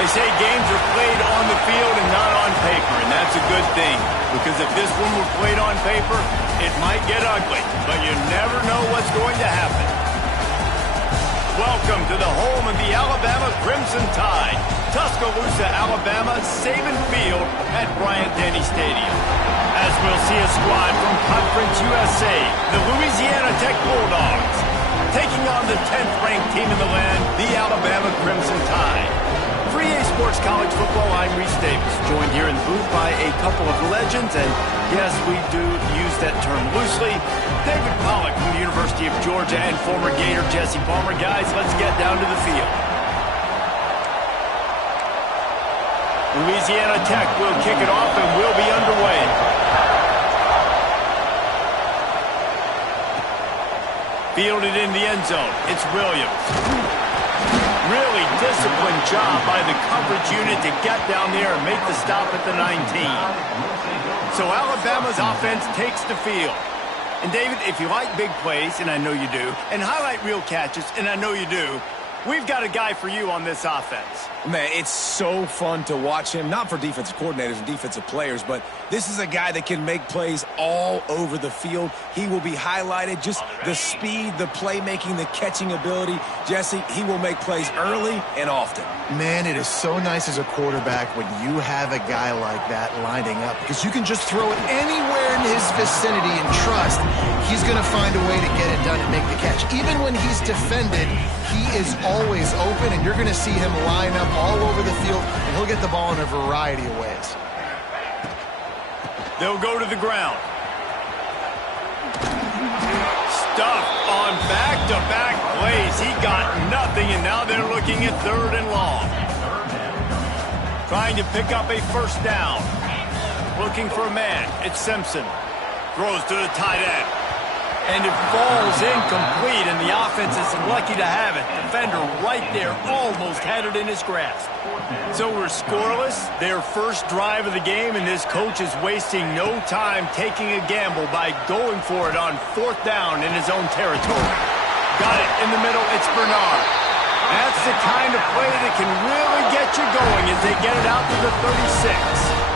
They say games are played on the field and not on paper, and that's a good thing. Because if this one were played on paper, it might get ugly, but you never know what's going to happen. Welcome to the home of the Alabama Crimson Tide, Tuscaloosa, Alabama, Saban Field at Bryant-Denny Stadium. As we'll see a squad from Conference USA, the Louisiana Tech Bulldogs, taking on the 10th-ranked team in the land, the Alabama Crimson Tide. For EA Sports College Football, I'm Reese Davis, joined here in the booth by a couple of legends, and yes, we do use that term loosely. David Pollack from the University of Georgia and former Gator Jesse Palmer. Guys, let's get down to the field. Louisiana Tech will kick it off and will be underway. Fielded in the end zone, it's Williams. Really disciplined job by the coverage unit to get down there and make the stop at the 19. So Alabama's offense takes the field. And David, if you like big plays, and I know you do, and highlight real catches, and I know you do, we've got a guy for you on this offense. Man, it's so fun to watch him, not for defensive coordinators and defensive players, but this is a guy that can make plays all over the field. He will be highlighted, just the speed, the playmaking, the catching ability. Jesse, he will make plays early and often. Man, it is so nice as a quarterback when you have a guy like that lining up, because you can just throw it anywhere in his vicinity and trust he's going to find a way to get it done and make the catch. Even when he's defended, he is always open, and you're going to see him line up all over the field, and he'll get the ball in a variety of ways. They'll go to the ground. Stuffed on back-to-back plays. He got nothing, and now they're looking at 3rd and long. Trying to pick up a first down. Looking for a man. It's Simpson. Throws to the tight end. And it falls incomplete, and the offense is lucky to have it. Defender right there almost had it in his grasp. So we're scoreless, their first drive of the game, and this coach is wasting no time taking a gamble by going for it on 4th down in his own territory. Got it in the middle, it's Bernard. That's the kind of play that can really get you going as they get it out to the 36.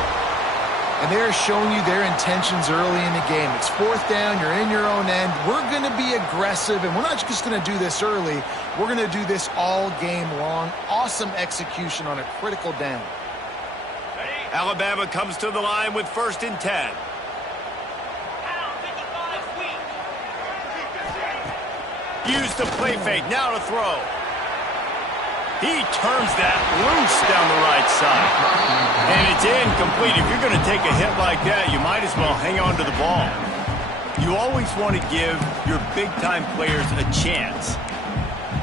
And they're showing you their intentions early in the game. It's 4th down, you're in your own end. We're going to be aggressive, and we're not just going to do this early. We're going to do this all game long. Awesome execution on a critical down. Alabama comes to the line with 1st and 10. Use the play fake, now to throw. He turns that loose down the right side. And it's incomplete. If you're going to take a hit like that, you might as well hang on to the ball. You always want to give your big-time players a chance.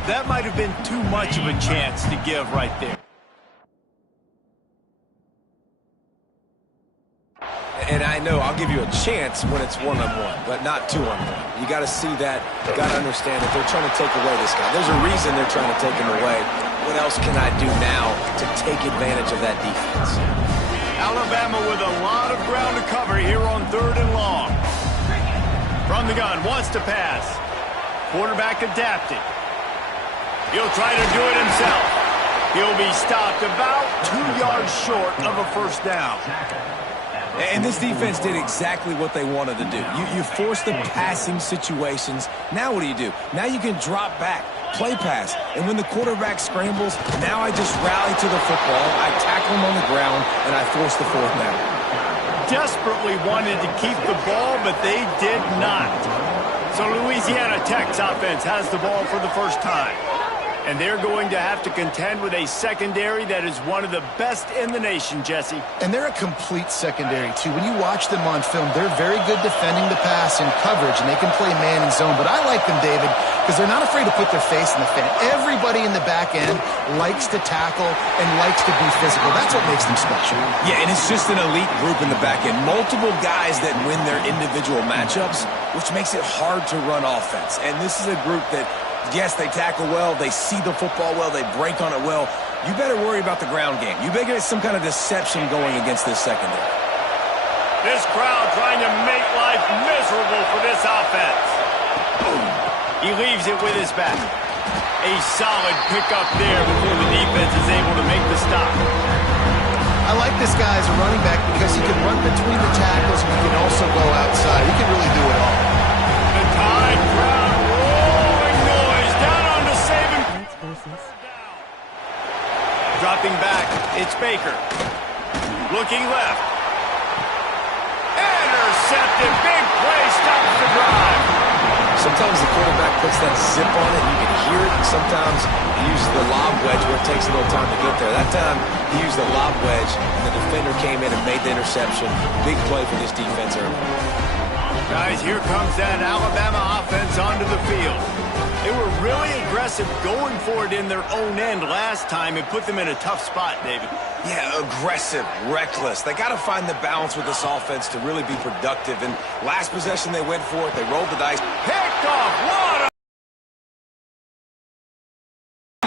That might have been too much of a chance to give right there. And I know I'll give you a chance when it's one-on-one, but not two-on-one. You got to see that. You got to understand that they're trying to take away this guy. There's a reason they're trying to take him away. What else can I do now to take advantage of that defense? Alabama with a lot of ground to cover here on 3rd and long. From the gun, wants to pass. Quarterback adapted. He'll try to do it himself. He'll be stopped about 2 yards short of a first down. And this defense did exactly what they wanted to do. You force the passing situations. Now what do? Now you can drop back, play pass. And when the quarterback scrambles, now I just rally to the football. I tackle him on the ground, and I force the 4th down. Desperately wanted to keep the ball, but they did not. So Louisiana Tech's offense has the ball for the first time. And they're going to have to contend with a secondary that is one of the best in the nation, Jesse. And they're a complete secondary, too. When you watch them on film, they're very good defending the pass and coverage, and they can play man and zone. But I like them, David, because they're not afraid to put their face in the fan. Everybody in the back end likes to tackle and likes to be physical. That's what makes them special. Yeah, and it's just an elite group in the back end. Multiple guys that win their individual matchups, which makes it hard to run offense. And this is a group that, yes, they tackle well, they see the football well, they break on it well. You better worry about the ground game. You better get some kind of deception going against this secondary. This crowd trying to make life miserable for this offense. He leaves it with his back. A solid pickup there before the defense is able to make the stop. I like this guy as a running back because he can run between the tackles and he can also go outside. He can really do it all. The Tide crowd rolling noise down on the saving. Dropping back, it's Baker. Looking left. Intercepted, big play, stops the drive. Sometimes the quarterback puts that zip on it, you can hear it. Sometimes he uses the lob wedge where it takes a little time to get there. That time, he used the lob wedge, and the defender came in and made the interception. Big play for this defense early. Guys, here comes that Alabama offense onto the field. They were really aggressive going for it in their own end last time and put them in a tough spot, David. Yeah, aggressive, reckless. They got to find the balance with this offense to really be productive. And last possession, they went for it. They rolled the dice. Picked off. What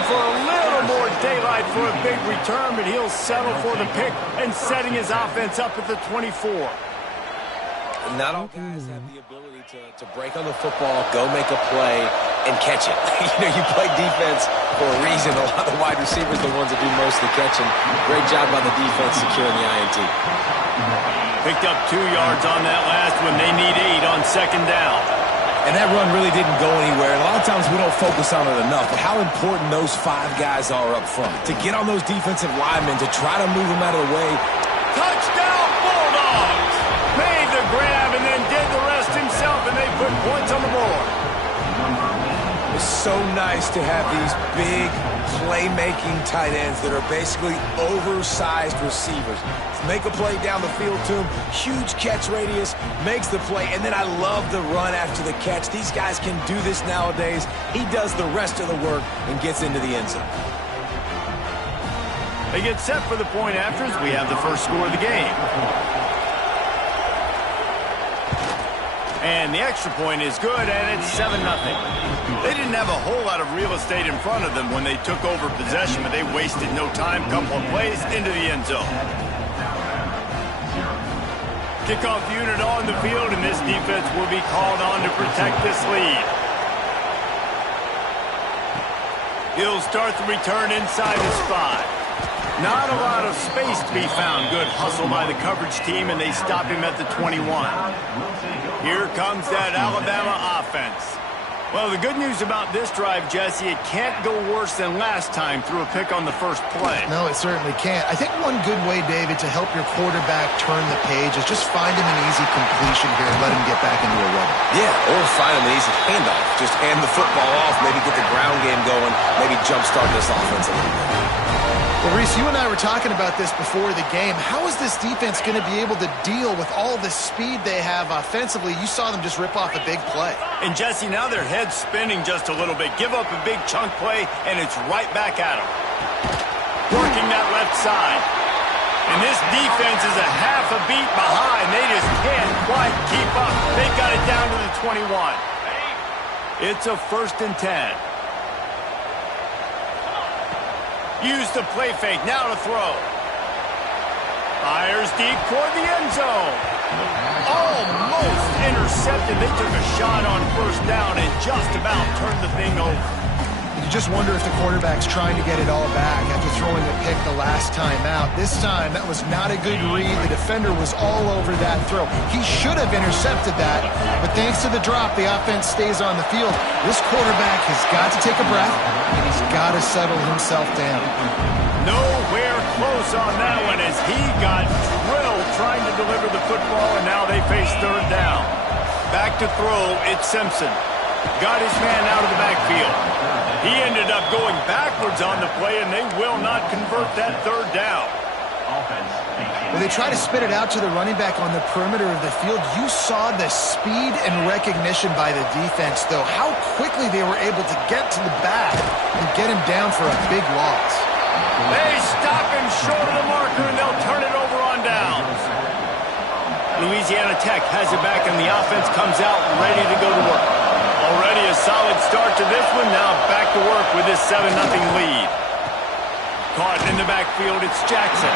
for a little more daylight for a big return, but he'll settle for the pick and setting his offense up at the 24. And not all guys have the ability to break on the football, go make a play, and catch it. You play defense for a reason. A lot of the wide receivers are the ones that do most of the catching. Great job by the defense securing the INT. Picked up 2 yards on that last one. They need 8 on second down. And that run really didn't go anywhere. And a lot of times we don't focus on it enough, but how important those 5 guys are up front. To get on those defensive linemen, to try to move them out of the way. Touchdown, Bulldogs! Made the grab and then did the rest himself, and they put points on the board. It's so nice to have these big playmaking tight ends that are basically oversized receivers. Make a play down the field to him, huge catch radius, makes the play, and then I love the run after the catch. These guys can do this nowadays. He does the rest of the work and gets into the end zone. They get set for the point afters. We have the first score of the game. And the extra point is good, and it's 7-0. They didn't have a whole lot of real estate in front of them when they took over possession, but they wasted no time. Couple of plays into the end zone. Kickoff unit on the field, and this defense will be called on to protect this lead. He'll start the return inside his 5. Not a lot of space to be found. Good hustle by the coverage team, and they stop him at the 21. Here comes that Alabama offense. Well, the good news about this drive, Jesse, it can't go worse than last time through a pick on the first play. No, it certainly can't. I think one good way, David, to help your quarterback turn the page is just find him an easy completion here and let him get back into a run. Yeah, or find him an easy handoff. Just hand the football off, maybe get the ground game going, maybe jumpstart this offense a little bit. Well, Reese, you and I were talking about this before the game. How is this defense going to be able to deal with all the speed they have offensively? You saw them just rip off a big play. And, Jesse, now their head's spinning just a little bit. Give up a big chunk play, and it's right back at them. Working that left side. And this defense is a half a beat behind. They just can't quite keep up. They've got it down to the 21. It's a 1st and 10. Use the play fake, now to throw. Fires deep toward the end zone. Almost intercepted. They took a shot on first down and just about turned the thing over. You just wonder if the quarterback's trying to get it all back after throwing the pick the last time out. This time, that was not a good read. The defender was all over that throw. He should have intercepted that, but thanks to the drop, the offense stays on the field. This quarterback has got to take a breath, and he's got to settle himself down. Nowhere close on that one as he got drilled trying to deliver the football, and now they face 3rd down. Back to throw, it's Simpson. Got his man out of the backfield. He ended up going backwards on the play, and they will not convert that 3rd down. Well, they try to spit it out to the running back on the perimeter of the field. You saw the speed and recognition by the defense, though. How quickly they were able to get to the back and get him down for a big loss. They stop him short of the marker, and they'll turn it over on downs. Louisiana Tech has it back, and the offense comes out ready to go to work. Already a solid start to this one. Now back to work with this 7-0 lead. Caught in the backfield, it's Jackson.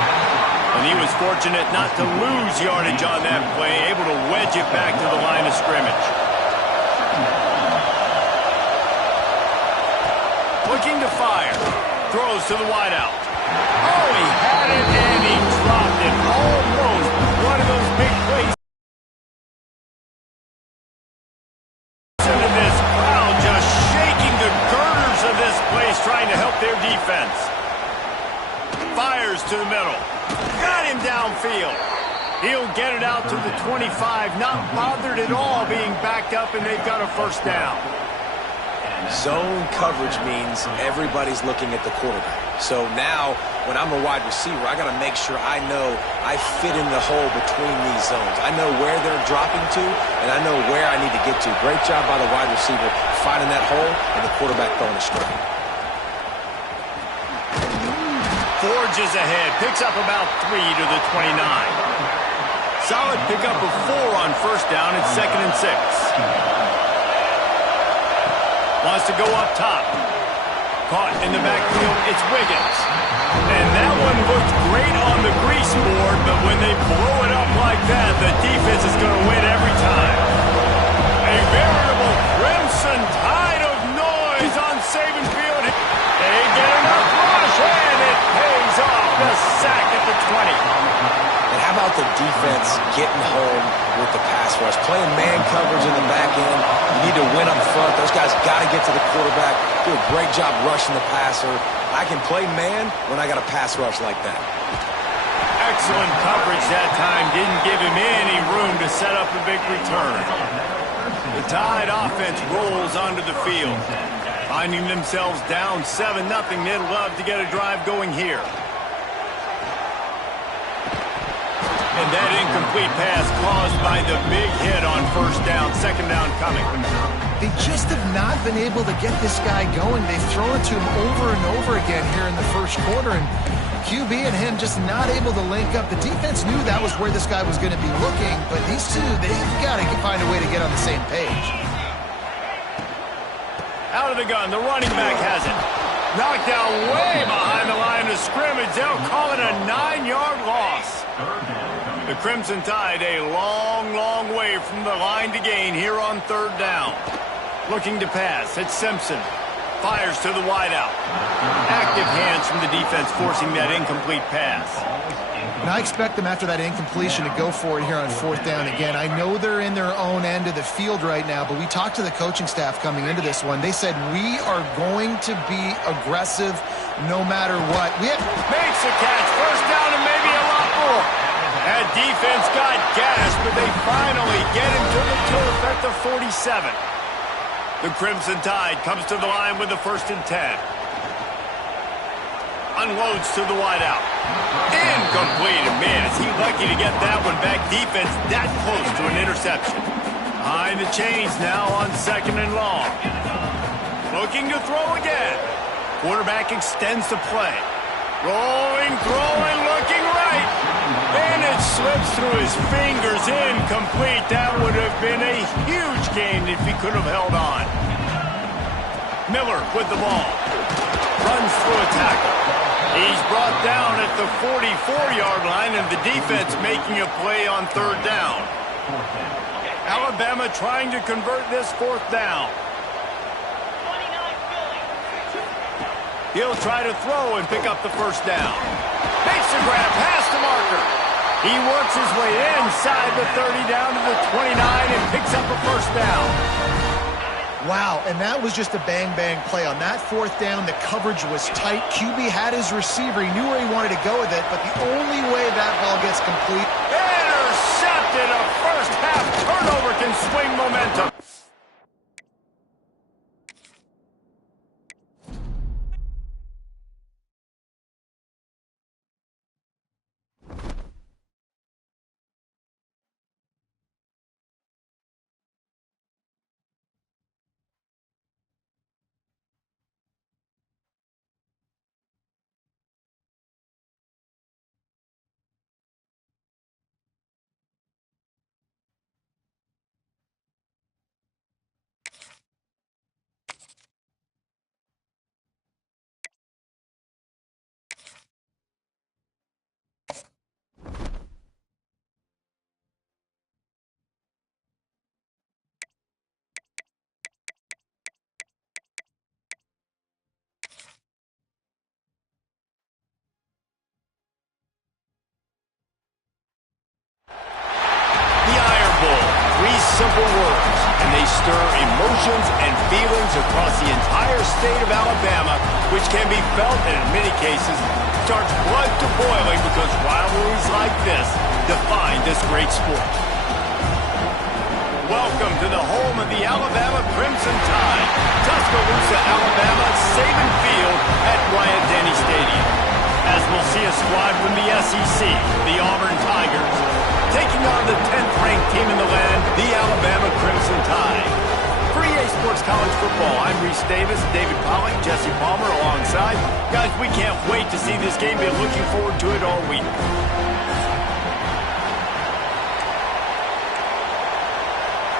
And he was fortunate not to lose yardage on that play, able to wedge it back to the line of scrimmage. Looking to fire. Throws to the wideout. Oh, he had it and he dropped it. Almost one of those big plays into this crowd, just shaking the girders of this place, trying to help their defense. Fires to the middle. Got him downfield. He'll get it out to the 25, not bothered at all being backed up, and they've got a first down. Zone coverage means everybody's looking at the quarterback. So now, when I'm a wide receiver, I got to make sure I know I fit in the hole between these zones. I know where they're dropping to, and I know where I need to get to. Great job by the wide receiver finding that hole, and the quarterback throwing it straight. Forges ahead, picks up about 3 to the 29. Solid pickup of 4 on first down. It's 2nd and 6. Wants to go up top. Caught in the backfield, it's Wiggins. And that one looked great on the grease board, but when they blow it up like that, the defense is going to win every time. A veritable crimson tide of noise on Saban Field. They get enough rush, and it pays off. The sack at the 20. And how about the defense getting home with the pass rush? Playing man coverage in the back end. You need to win up front. Those guys got to get to the quarterback. Do a great job rushing the passer. I can play man when I got a pass rush like that. Excellent coverage that time. Didn't give him any room to set up a big return. The Tide offense rolls onto the field. Finding themselves down 7-0. They'd love to get a drive going here. And that incomplete pass caused by the big hit on first down. 2nd down coming. They just have not been able to get this guy going. They've thrown it to him over and over again here in the first quarter, and QB and him just not able to link up. The defense knew that was where this guy was going to be looking, but these two, they've got to find a way to get on the same page. Out of the gun, the running back has it. Knocked down way behind the line of scrimmage. They'll call it a 9-yard loss. The Crimson Tide a long, long way from the line to gain here on 3rd down. Looking to pass. It's Simpson. Fires to the wideout. Active hands from the defense forcing that incomplete pass. And I expect them after that incompletion to go for it here on 4th down again. I know they're in their own end of the field right now, but we talked to the coaching staff coming into this one. They said, we are going to be aggressive no matter what. Makes a catch. First down and maybe a lot more. That defense got gashed, but they finally get him to the turf at the 47. The Crimson Tide comes to the line with the 1st and 10. Unloads to the wideout. Incomplete. Man, is he lucky to get that one back. Defense that close to an interception. Behind the chains now on 2nd and long. Looking to throw again. Quarterback extends the play. Rolling, throwing, looking right. And it slips through his fingers. Incomplete. That would have been a huge gain if he could have held on. Miller with the ball. Runs through a tackle. He's brought down at the 44-yard line, and the defense making a play on 3rd down. Alabama trying to convert this 4th down. He'll try to throw and pick up the first down. Makes a grab past the marker. He works his way inside the 30 down to the 29 and picks up a first down. Wow, and that was just a bang-bang play. On that 4th down, the coverage was tight. QB had his receiver. He knew where he wanted to go with it, but the only way that ball gets complete... Intercepted! A first-half turnover can swing momentum. powerful words, and they stir emotions and feelings across the entire state of Alabama, which can be felt and in many cases starts blood to boiling because rivalries like this define this great sport. Welcome to the home of the Alabama Crimson Tide, Tuscaloosa, Alabama, Saban Field at Bryant-Denny Stadium. As we'll see a squad from the SEC, the Auburn Tigers, taking on the 10th-ranked team in the land, the Alabama Crimson Tide. For EA Sports College Football, I'm Reese Davis, David Pollack, Jesse Palmer alongside. Guys, we can't wait to see this game. Been looking forward to it all week.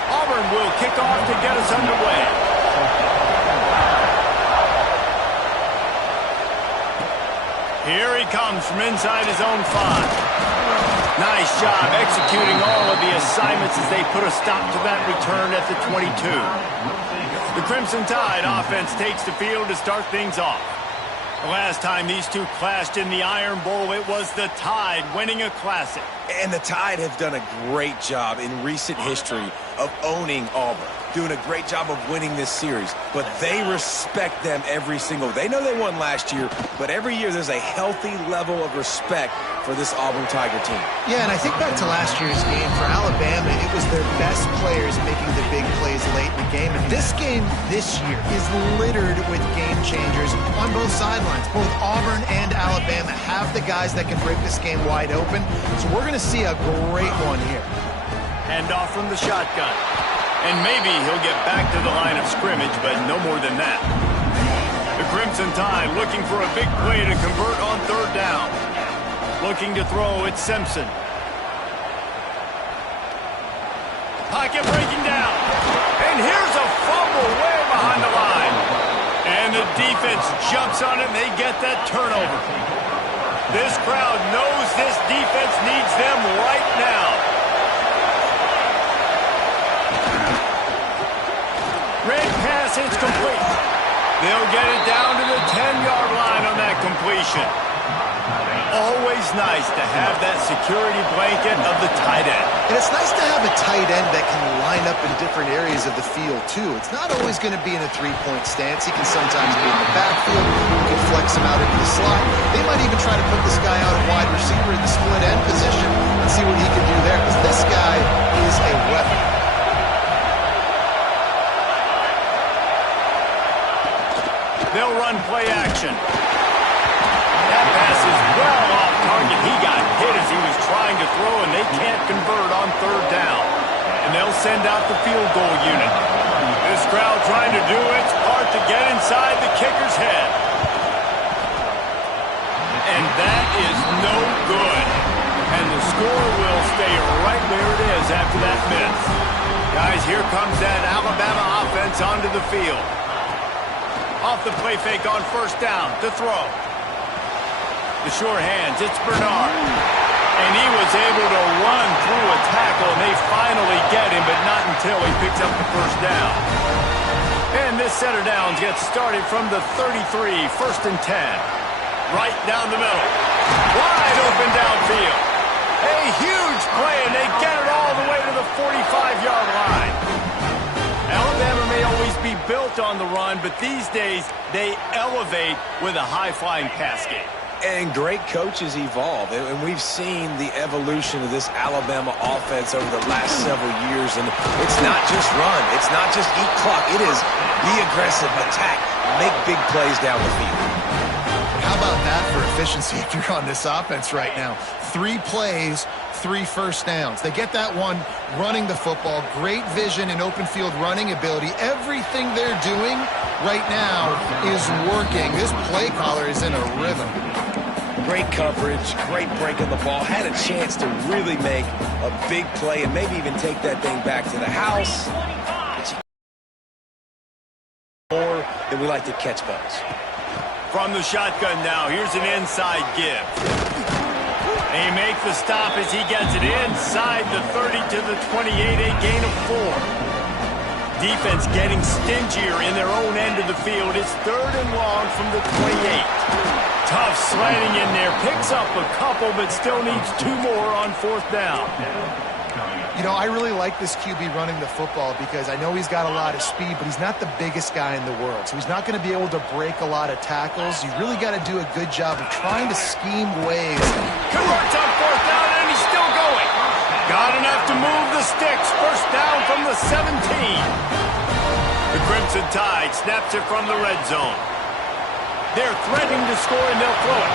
Auburn will kick off to get us underway. Here he comes from inside his own 5. Nice job executing all of the assignments as they put a stop to that return at the 22. The Crimson Tide offense takes the field to start things off. The last time these two clashed in the Iron Bowl, it was the Tide winning a classic. And the Tide have done a great job in recent history of owning Auburn, doing a great job of winning this series. But they respect them every single. They know they won last year, but every year there's a healthy level of respect for this Auburn Tiger team. Yeah, and I think back to last year's game. For Alabama, it was their best players making the big plays late in the game. And this game this year is littered with game changers on both sidelines. Both Auburn and Alabama have the guys that can break this game wide open. So we're going to see a great one here. Handoff from the shotgun. And maybe he'll get back to the line of scrimmage, but no more than that. The Crimson Tide looking for a big play to convert on 3rd down. Looking to throw, it's Simpson. Pocket breaking down. And here's a fumble way behind the line. And the defense jumps on it, and they get that turnover. This crowd knows this defense needs them right now. Red pass, it's complete. They'll get it down to the 10-yard line on that completion. Always nice to have that security blanket of the tight end. And it's nice to have a tight end that can line up in different areas of the field, too. It's not always going to be in a three-point stance. He can sometimes be in the backfield. You can flex him out into the slot. They might even try to put this guy out at wide receiver in the split end position and see what he can do there, because this guy is a weapon. They'll run play action. That pass is well off target. He got hit as he was trying to throw, and they can't convert on 3rd down. And they'll send out the field goal unit. This crowd trying to do its part to get inside the kicker's head. And that is no good. And the score will stay right where it is after that miss. Guys, here comes that Alabama offense onto the field. Off the play fake on 1st down to throw. The short hands, it's Bernard. And he was able to run through a tackle, and they finally get him, but not until he picks up the 1st down. And this set of downs gets started from the 33, 1st and 10. Right down the middle. Wide open downfield. A huge play, and they get it all the way to the 45-yard line. Alabama may always be built on the run, but these days they elevate with a high-flying pass game. And great coaches evolve, and we've seen the evolution of this Alabama offense over the last several years, and it's not just run, it's not just eat clock, it is be aggressive, attack, make big plays down the field. How about that for efficiency if you're on this offense right now? 3 plays, 3 first downs. They get that one running the football, great vision and open field running ability. Everything they're doing right now is working. This play caller is in a rhythm. Great coverage, great break of the ball, had a chance to really make a big play and maybe even take that thing back to the house. More than we like to catch balls. From the shotgun now, here's an inside give. They make the stop as he gets it inside the 30 to the 28, a gain of 4. Defense getting stingier in their own end of the field. It's 3rd and long from the 28. Tough sliding in there, picks up a couple, but still needs 2 more on 4th down. You know, I really like this QB running the football because I know he's got a lot of speed, but he's not the biggest guy in the world. So he's not going to be able to break a lot of tackles. You really got to do a good job of trying to scheme ways. Converts on fourth down, and he's still going. Got enough to move the sticks. First down from the 17. The Crimson Tide snaps it from the red zone. They're threatening to score, and they'll throw it.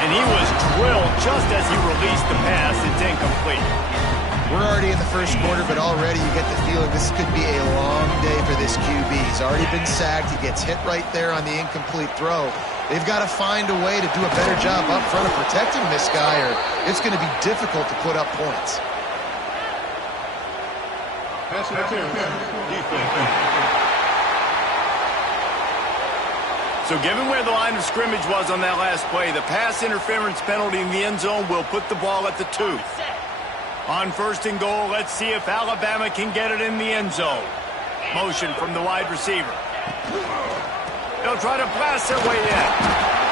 And he was drilled just as he released the pass. It's incomplete. We're already in the first quarter, but already you get the feeling this could be a long day for this QB. He's already been sacked. He gets hit right there on the incomplete throw. They've got to find a way to do a better job up front of protecting this guy, or it's going to be difficult to put up points. So given where the line of scrimmage was on that last play, the pass interference penalty in the end zone will put the ball at the 2. On first and goal, let's see if Alabama can get it in the end zone. Motion from the wide receiver. They'll try to blast their way in.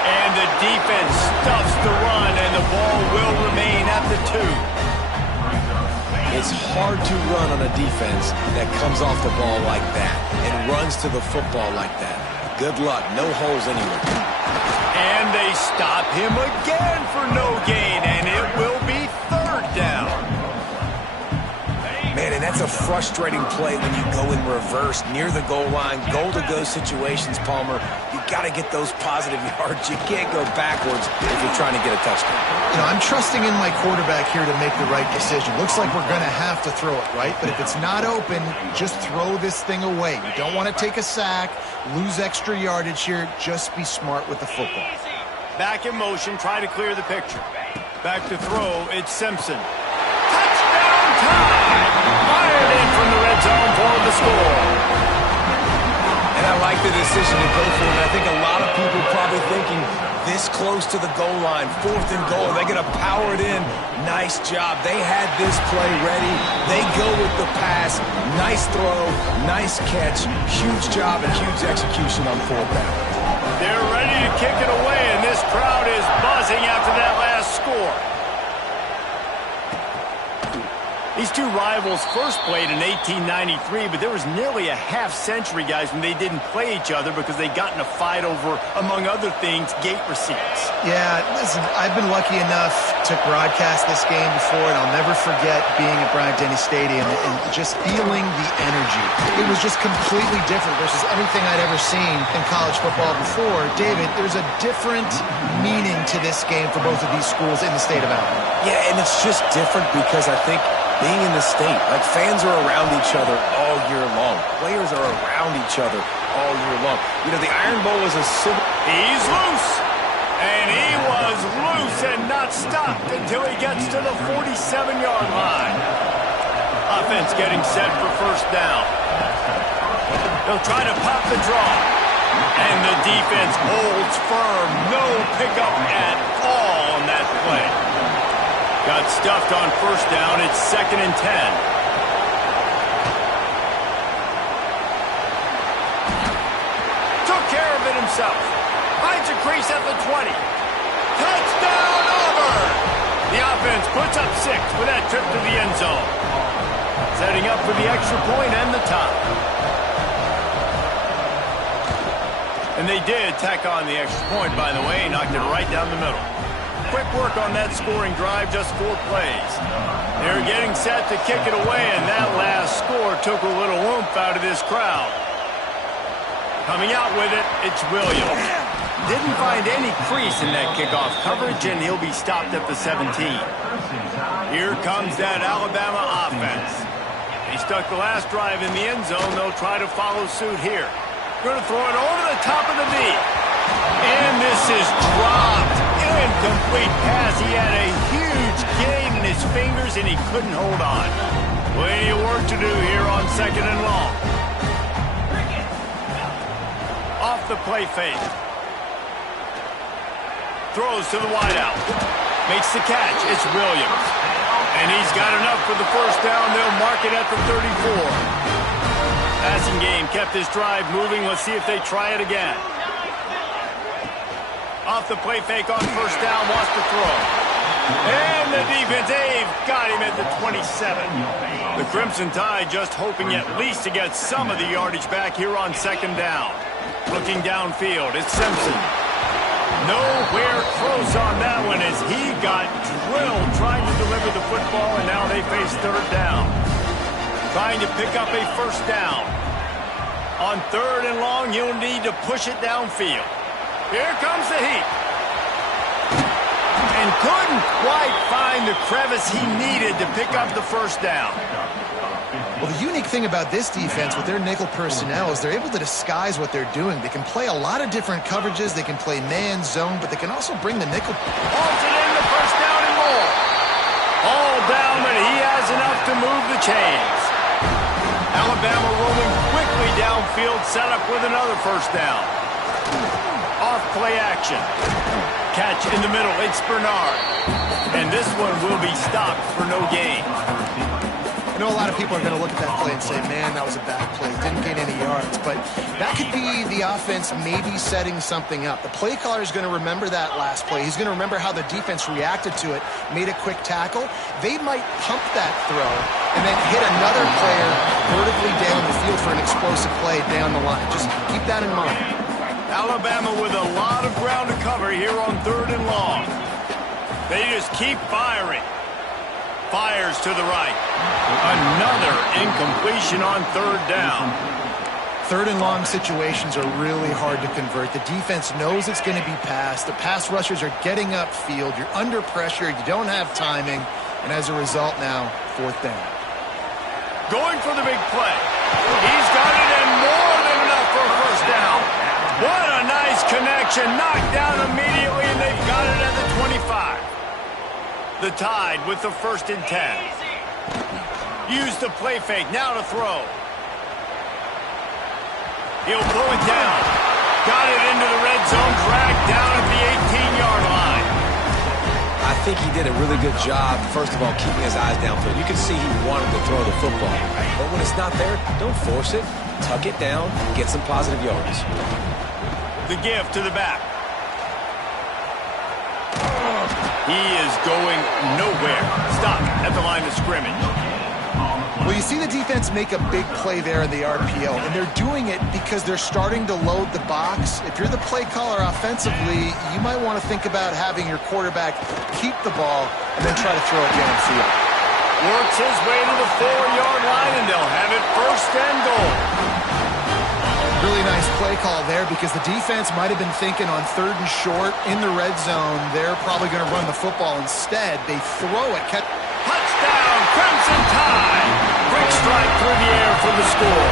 And the defense stuffs the run, and the ball will remain at the 2. It's hard to run on a defense that comes off the ball like that and runs to the football like that. Good luck. No holes anywhere. And they stop him again for no gain, and it will be third down. Man, and that's a frustrating play when you go in reverse near the goal line, goal-to-go situations, Palmer. You got to get those positive yards. You can't go backwards if you're trying to get a touchdown. You know, I'm trusting in my quarterback here to make the right decision. Looks like we're going to have to throw it, right? But if it's not open, just throw this thing away. You don't want to take a sack, lose extra yardage here. Just be smart with the football. Back in motion, try to clear the picture. Back to throw, it's Simpson. Touchdown time! Fired in from the red zone for the score. And I like the decision to go for it. I think a lot of people probably thinking this close to the goal line, fourth and goal, they're going to power it in. Nice job. They had this play ready. They go with the pass. Nice throw, nice catch. Huge job and huge execution on fourth down. They're ready to kick it away, and this crowd is buzzing after that last score. These two rivals first played in 1893, but there was nearly a half-century, guys, when they didn't play each other because they got in a fight over, among other things, gate receipts. Yeah, listen, I've been lucky enough to broadcast this game before, and I'll never forget being at Bryant-Denny Stadium and just feeling the energy. It was just completely different versus anything I'd ever seen in college football before. David, there's a different meaning to this game for both of these schools in the state of Alabama. Yeah, and it's just different because I think being in the state, like fans are around each other all year long. Players are around each other all year long. You know, the Iron Bowl is a civil... He's loose. And he was loose and not stopped until he gets to the 47-yard line. Offense getting set for first down. They'll try to pop the draw. And the defense holds firm. No pickup at all on that play. Got stuffed on first down. It's 2nd and 10. Took care of it himself. Finds a crease at the 20. Touchdown, Auburn! The offense puts up 6 with that trip to the end zone. Setting up for the extra point and the top. And they did tack on the extra point, by the way. Knocked it right down the middle. Quick work on that scoring drive, just 4 plays. They're getting set to kick it away, and that last score took a little oomph out of this crowd. Coming out with it, it's Williams. Didn't find any crease in that kickoff coverage, and he'll be stopped at the 17. Here comes that Alabama offense. They stuck the last drive in the end zone. They'll try to follow suit here. Going to throw it over the top of the knee. And this is dropped. Incomplete pass. He had a huge gain in his fingers, and he couldn't hold on. Plenty of work to do here on 2nd and long. Off the play fake. Throws to the wideout. Makes the catch. It's Williams. And he's got enough for the first down. They'll mark it at the 34. Passing game kept this drive moving. Let's see if they try it again. Off the play fake on first down, wants to throw. And the defense, they've got him at the 27. The Crimson Tide just hoping at least to get some of the yardage back here on second down. Looking downfield, it's Simpson. Nowhere close on that one as he got drilled trying to deliver the football, and now they face third down. Trying to pick up a first down. On third and long, you'll need to push it downfield. Here comes the heat. And couldn't quite find the crevice he needed to pick up the first down. Well, the unique thing about this defense with their nickel personnel is they're able to disguise what they're doing. They can play a lot of different coverages. They can play man, zone, but they can also bring the nickel. Holds it in the first down and more. All down, but he has enough to move the chains. Alabama rolling quickly downfield, set up with another first down. Off play action. Catch in the middle, it's Bernard. And this one will be stopped for no gain. I know a lot of people are going to look at that play and say, man, that was a bad play. Didn't gain any yards. But that could be the offense maybe setting something up. The play caller is going to remember that last play. He's going to remember how the defense reacted to it, made a quick tackle. They might pump that throw and then hit another player vertically down the field for an explosive play down the line. Just keep that in mind. Alabama with a lot of ground to cover here on third and long. They just keep firing. Fires to the right. Another incompletion on third down. Third and long situations are really hard to convert. The defense knows it's going to be passed. The pass rushers are getting upfield. You're under pressure. You don't have timing. And as a result now, fourth down. Going for the big play. He's got it and more than enough for a first down. What a nice connection. Knocked down immediately, and they've got it at the 25. The Tide with the 1st and 10. Use the play fake. Now to throw. He'll pull it down. Got it into the red zone. Dragged down at the 18-yard line. I think he did a really good job, first of all, keeping his eyes downfield. You can see he wanted to throw the football. But when it's not there, don't force it. Tuck it down. Get some positive yards. The give to the back. He is going nowhere. Stop at the line of scrimmage. Well, you see the defense make a big play there in the RPO, and they're doing it because they're starting to load the box. If you're the play caller offensively, you might want to think about having your quarterback keep the ball and then try to throw it downfield. Works his way to the 4-yard line, and they'll have it 1st and goal. Really nice play call there because the defense might have been thinking on 3rd and short in the red zone. They're probably going to run the football instead. They throw it. Touchdown, Crimson Tide. Quick strike through the air for the score.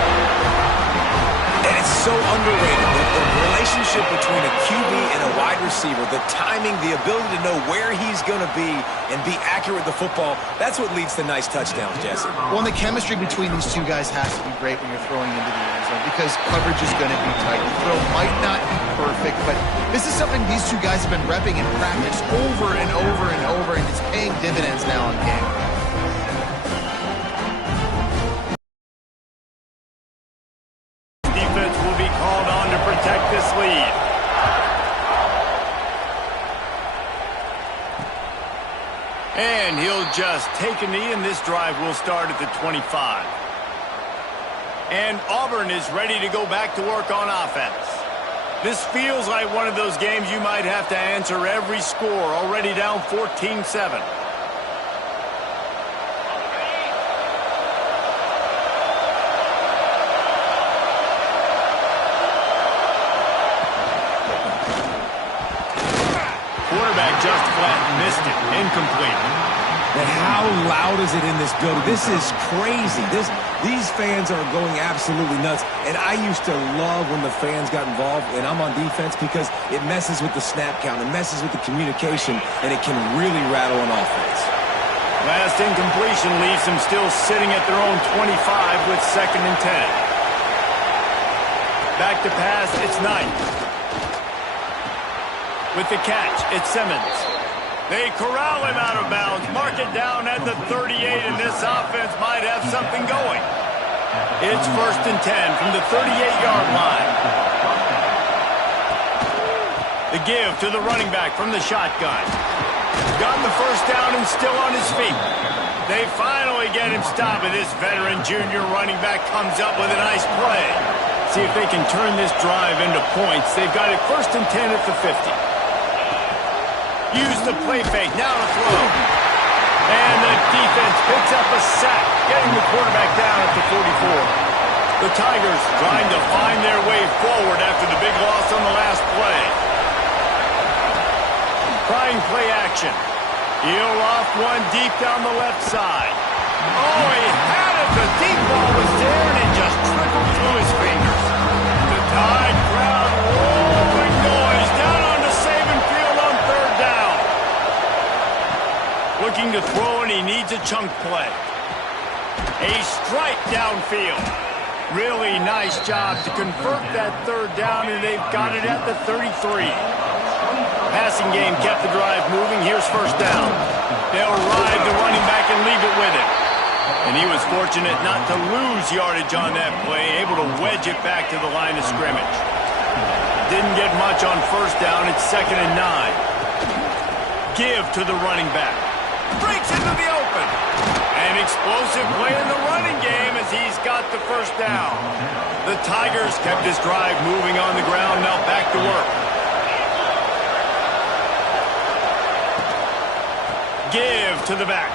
And it's so underrated. The relationship between a QB and a wide receiver, the timing, the ability to know where he's going to be and be accurate with the football, that's what leads to nice touchdowns, Jesse. Well, and the chemistry between these two guys has to be great when you're throwing into the end zone because coverage is going to be tight. The throw might not be perfect, but this is something these two guys have been repping in practice over and over and over, and it's paying dividends now in the game. Defense will be called on to protect this lead. And he'll just take a knee, and this drive will start at the 25. And Auburn is ready to go back to work on offense. This feels like one of those games you might have to answer every score, already down 14-7. Quarterback just flat missed it. Incomplete. And how loud is it in this building? This is crazy. These fans are going absolutely nuts. And I used to love when the fans got involved, and I'm on defense, because it messes with the snap count, it messes with the communication, and it can really rattle an offense. Last incompletion leaves them still sitting at their own 25 with 2nd and 10. Back to pass, it's Knight. With the catch, it's Simmons. They corral him out of bounds, mark it down at the 38, and this offense might have something going. It's 1st and 10 from the 38-yard line. The give to the running back from the shotgun. Got the first down and still on his feet. They finally get him stopped, and this veteran junior running back comes up with a nice play. See if they can turn this drive into points. They've got it 1st and 10 at the 50. Use the play fake, now to throw. And the defense picks up a sack, getting the quarterback down at the 44. The Tigers trying to find their way forward after the big loss on the last play. Trying play action. He'll off one deep down the left side. Oh, he had it. The deep ball was there, and it just trickled through his fingers. The Tide crowd rolling noise down onto Saban Field on 3rd down. Looking to throw, and he needs a chunk play. A strike downfield. Really nice job to convert that 3rd down, and they've got it at the 33. Passing game kept the drive moving. Here's 1st down. They'll ride the running back and leave it with him. And he was fortunate not to lose yardage on that play, able to wedge it back to the line of scrimmage. Didn't get much on 1st down. It's 2nd and 9. Give to the running back. Breaks into the open. An explosive play in the running game as he's got the 1st down. The Tigers kept this drive moving on the ground. Now back to work. Give to the back.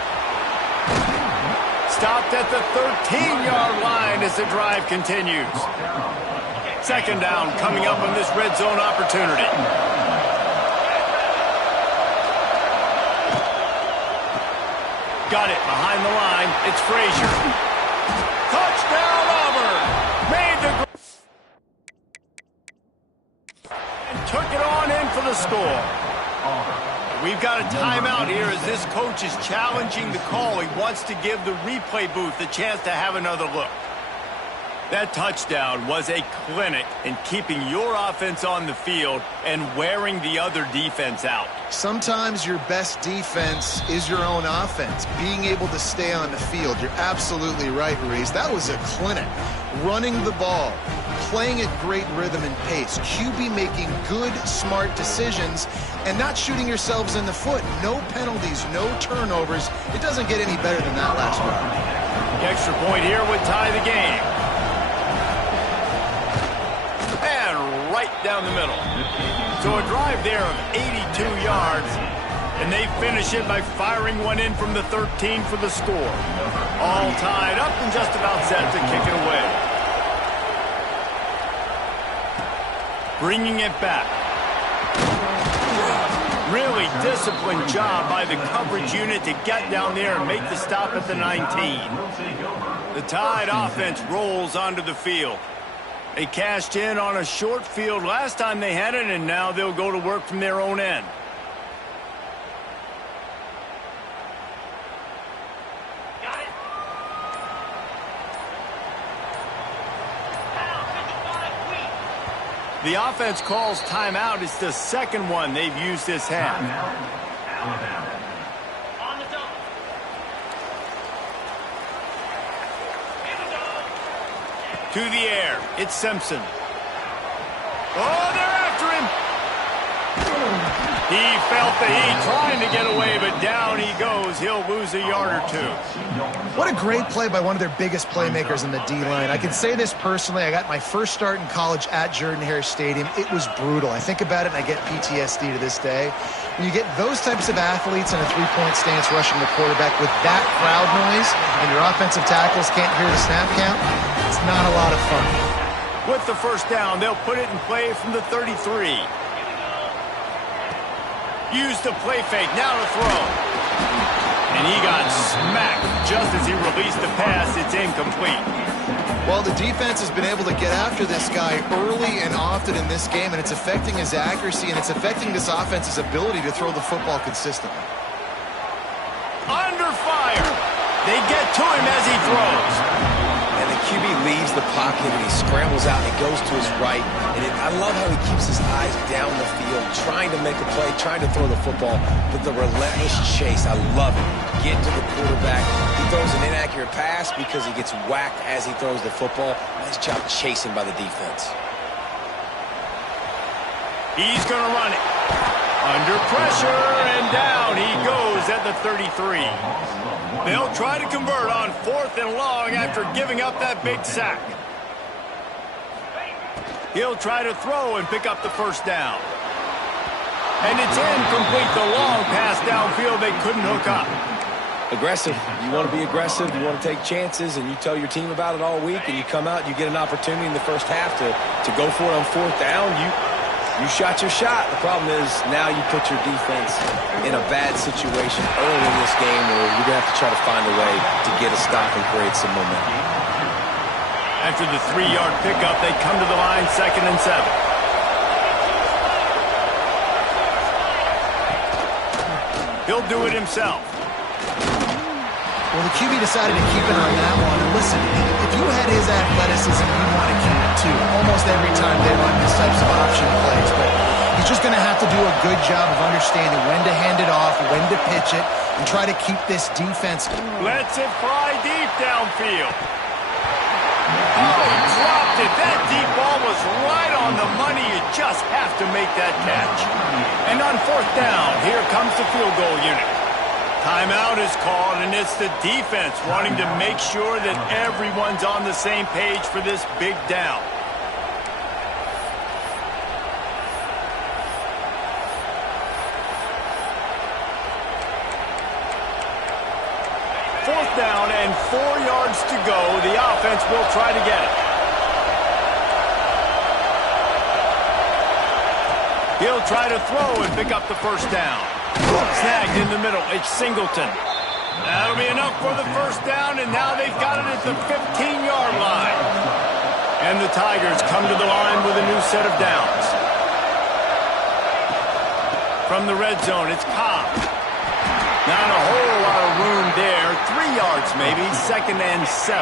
Stopped at the 13-yard line as the drive continues. 2nd down coming up on this red zone opportunity. Got it behind the line. It's Frazier. Touchdown Auburn. Made the and took it on in for the score. We've got a timeout here as this coach is challenging the call. He wants to give the replay booth a chance to have another look. That touchdown was a clinic in keeping your offense on the field and wearing the other defense out. Sometimes your best defense is your own offense, being able to stay on the field. You're absolutely right, Reese. That was a clinic. Running the ball, playing at great rhythm and pace, QB making good, smart decisions, and not shooting yourselves in the foot. No penalties, no turnovers. It doesn't get any better than that last drive. The extra point here would tie the game. And right down the middle. So a drive there of 82 yards, and they finish it by firing one in from the 13 for the score. All tied up and just about set to kick it away. Bringing it back. Really disciplined job by the coverage unit to get down there and make the stop at the 19. The Tide offense rolls onto the field. They cashed in on a short field last time they had it, and now they'll go to work from their own end. The offense calls timeout. It's the 2nd one they've used this half. To the air. It's Simpson. Oh, they're after him. He felt the heat trying to get away, but down he goes. He'll lose a yard or 2. What a great play by one of their biggest playmakers in the D-line. I can say this personally. I got my first start in college at Jordan-Hare Stadium. It was brutal. I think about it, and I get PTSD to this day. When you get those types of athletes in a three-point stance rushing the quarterback with that crowd noise and your offensive tackles can't hear the snap count, it's not a lot of fun. With the 1st down, they'll put it in play from the 33. Use the play fake, now to throw. And he got smacked just as he released the pass. It's incomplete. Well, the defense has been able to get after this guy early and often in this game, and it's affecting his accuracy, and it's affecting this offense's ability to throw the football consistently. Under fire. They get to him as he throws. And the QB leaves the pocket and he scrambles out and he goes to his right. And I love how he keeps his eyes down the field, trying to make a play, trying to throw the football, but the relentless chase, I love it. Get to the quarterback. He throws an inaccurate pass because he gets whacked as he throws the football. Nice job chasing by the defense. He's going to run it. Under pressure, and and down he goes at the 33. They'll try to convert on 4th and long after giving up that big sack. He'll try to throw and pick up the first down. And it's incomplete. The long pass downfield they couldn't hook up. Aggressive. You want to be aggressive. You want to take chances, and you tell your team about it all week, and you come out and you get an opportunity in the first half to go for it on 4th down. You shot your shot. The problem is now you put your defense in a bad situation early in this game where you're going to have to try to find a way to get a stop and create some momentum. After the 3-yard pickup, they come to the line 2nd and 7. He'll do it himself. Well, the QB decided to keep it on that one. And listen, if you had his athleticism, you'd want to keep it too. Almost every time they run these types of option plays. But he's just going to have to do a good job of understanding when to hand it off, when to pitch it, and try to keep this defense. Lets it fly deep downfield. Oh, he dropped it. That deep ball was right on the money. You just have to make that catch. And on 4th down, here comes the field goal unit. Timeout is called, and it's the defense wanting to make sure that everyone's on the same page for this big down. Fourth down and 4 yards to go. The offense will try to get it. He'll try to throw and pick up the first down. Snagged in the middle. It's Singleton. That'll be enough for the first down, and now they've got it at the 15-yard line. And the Tigers come to the line with a new set of downs. From the red zone, it's Cobb. Not a whole lot of room there. 3 yards maybe, 2nd and 7.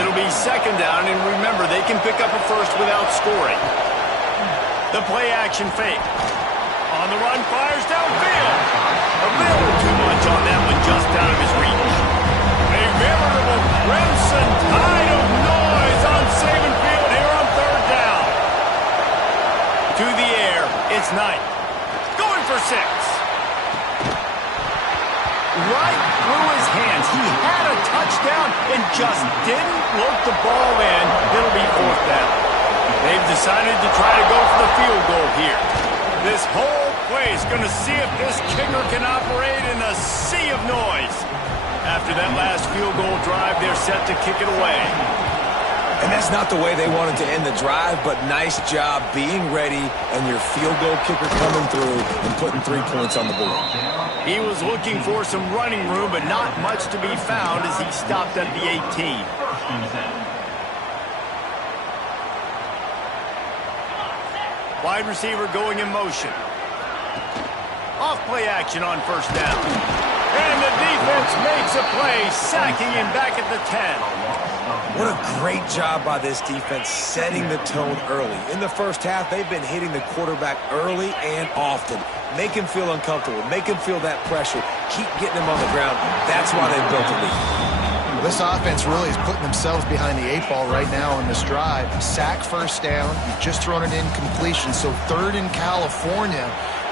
It'll be 2nd down, and remember, they can pick up a first without scoring. The play-action fake. On the run, fires downfield. A little too much on that one, just out of his reach. A veritable crimson tide of noise on Saban Field here on 3rd down. To the air, it's Knight. Going for 6. Right through his hands. He had a touchdown and just didn't look the ball in. It'll be 4th down. They've decided to try to go for the field goal here. This whole play is going to see if this kicker can operate in a sea of noise. After that last field goal drive, they're set to kick it away. And that's not the way they wanted to end the drive, but nice job being ready and your field goal kicker coming through and putting 3 points on the board. He was looking for some running room, but not much to be found as he stopped at the 18. Wide receiver going in motion. Off play action on 1st down. And the defense makes a play, sacking him back at the 10. What a great job by this defense setting the tone early. In the first half, they've been hitting the quarterback early and often. Make him feel uncomfortable. Make him feel that pressure. Keep getting him on the ground. That's why they've built a lead. This offense really is putting themselves behind the 8 ball right now on this drive. Sack 1st down. You've just thrown it in completion. So 3rd in California.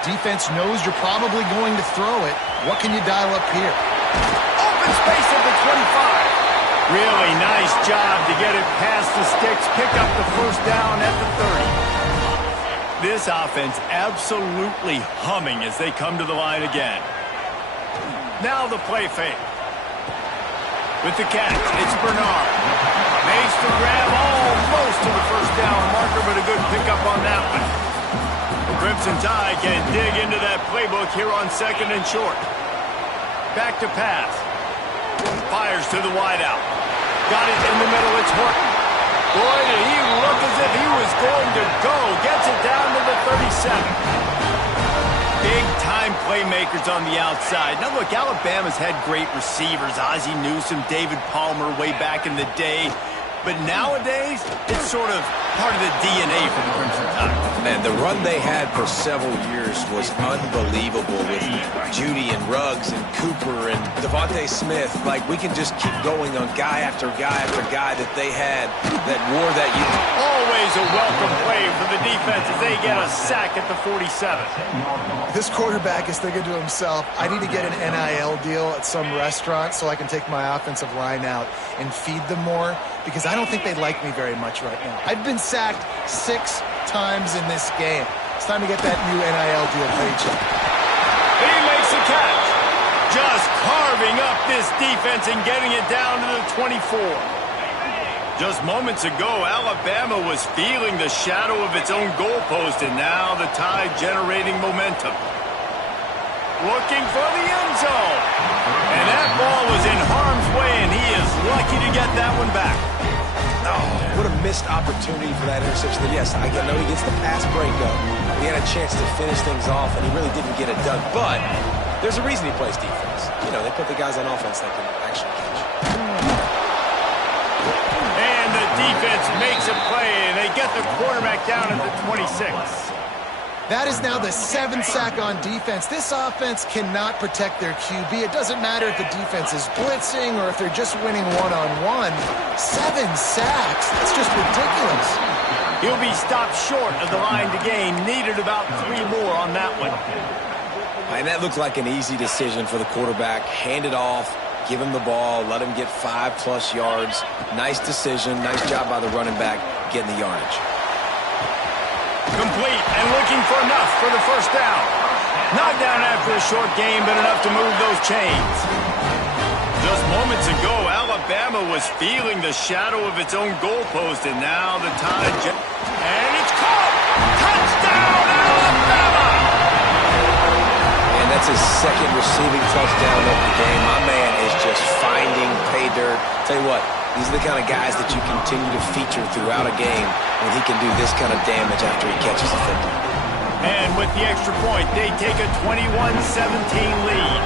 Defense knows you're probably going to throw it. What can you dial up here? Open space at the 25. Really nice job to get it past the sticks. Pick up the first down at the 30. This offense absolutely humming as they come to the line again. Now the play fake. With the catch, it's Bernard. Makes the grab almost to the first down marker, but a good pickup on that one. The Crimson Tide can dig into that playbook here on 2nd and short. Back to pass. Fires to the wideout. Got it in the middle, it's Horton. Boy, did he look as if he was going to go. Gets it down to the 37. Big-time playmakers on the outside. Now, look, Alabama's had great receivers. Ozzie Newsome, David Palmer way back in the day. But nowadays, it's sort of part of the DNA for the Crimson Tide. Man, the run they had for several years was unbelievable with Judy and Ruggs and Cooper and Devontae Smith. Like, we can just keep going on guy after guy after guy that they had that wore that uniform. Always a welcome play for the defense as they get a sack at the 47. This quarterback is thinking to himself, I need to get an NIL deal at some restaurant so I can take my offensive line out and feed them more, because I don't think they like me very much right now. I've been sacked 6 times in this game. It's time to get that new NIL deal paycheck. He makes the catch. Just carving up this defense and getting it down to the 24. Just moments ago, Alabama was feeling the shadow of its own goalpost, and now the Tide generating momentum. Looking for the end zone. And that ball was in harm's way, and he is lucky to get that one back. Oh, what a missed opportunity for that interception. Yes, I know he gets the pass breakup. He had a chance to finish things off, and he really didn't get it done. But there's a reason he plays defense. You know, they put the guys on offense that can actually catch. And the defense makes a play, and they get the quarterback down at the 26. That is now the 7th sack on defense. This offense cannot protect their QB. It doesn't matter if the defense is blitzing or if they're just winning one-on-one. 7 sacks. That's just ridiculous. He'll be stopped short of the line to gain. Needed about 3 more on that one. And that looked like an easy decision for the quarterback. Hand it off, give him the ball, let him get 5+ yards. Nice decision. Nice job by the running back getting the yardage. Complete and looking for enough for the first down. Not down after a short game, but enough to move those chains. Just moments ago, Alabama was feeling the shadow of its own goalpost, and now the Tide... And it's caught! Touchdown, Alabama! And that's his 2nd receiving touchdown of the game. My man is just finding pay dirt. Tell you what, these are the kind of guys that you continue to feature throughout a game when he can do this kind of damage after he catches the football. And with the extra point, they take a 21-17 lead.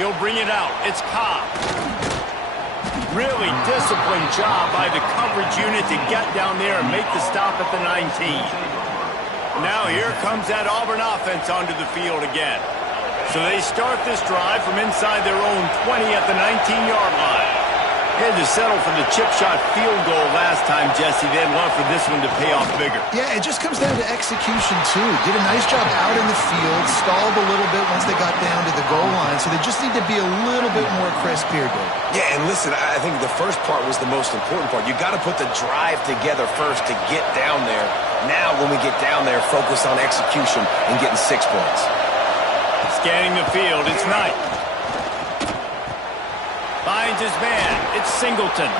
He'll bring it out. It's Cobb. Really disciplined job by the coverage unit to get down there and make the stop at the 19. Now here comes that Auburn offense onto the field again. So they start this drive from inside their own 20 at the 19-yard line. They had to settle for the chip shot field goal last time, Jesse. They'd love for this one to pay off bigger. Yeah, it just comes down to execution, too. Did a nice job out in the field, stalled a little bit once they got down to the goal line, so they just need to be a little bit more crisp here, Dave. Yeah, and listen, I think the first part was the most important part. You got to put the drive together first to get down there. Now, when we get down there, focus on execution and getting 6 points. Scanning the field, it's Knight. Finds his man. It's Singleton.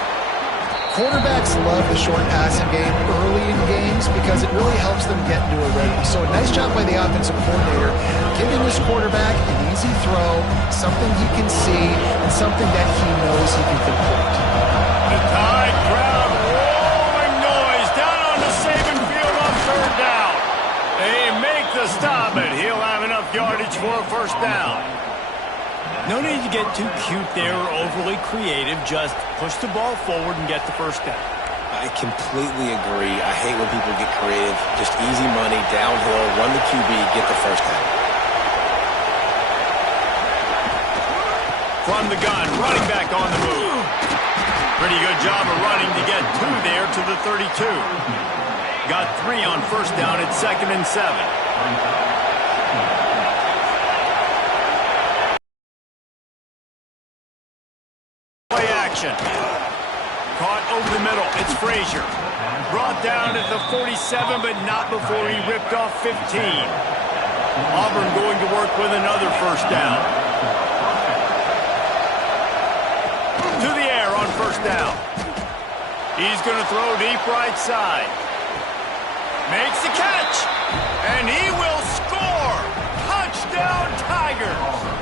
Quarterbacks love the short passing game early in games because it really helps them get into a rhythm. So a nice job by the offensive coordinator giving his quarterback an easy throw, something he can see, and something that he knows he can complete. The Tide crowd rolling noise down on the Saban field on 3rd down. They make the stop, and he'll have enough yardage for a first down. No need to get too cute there or overly creative. Just push the ball forward and get the first down. I completely agree. I hate when people get creative. Just easy money, downhill, run the QB, get the first down. From the gun, running back on the move. Pretty good job of running to get 2 there to the 32. Got 3 on first down at 2nd and 7. Caught over the middle. It's Frazier. Brought down at the 47, but not before he ripped off 15. Auburn going to work with another first down. To the air on first down. He's going to throw deep right side. Makes the catch. And he will score. Touchdown, Tigers.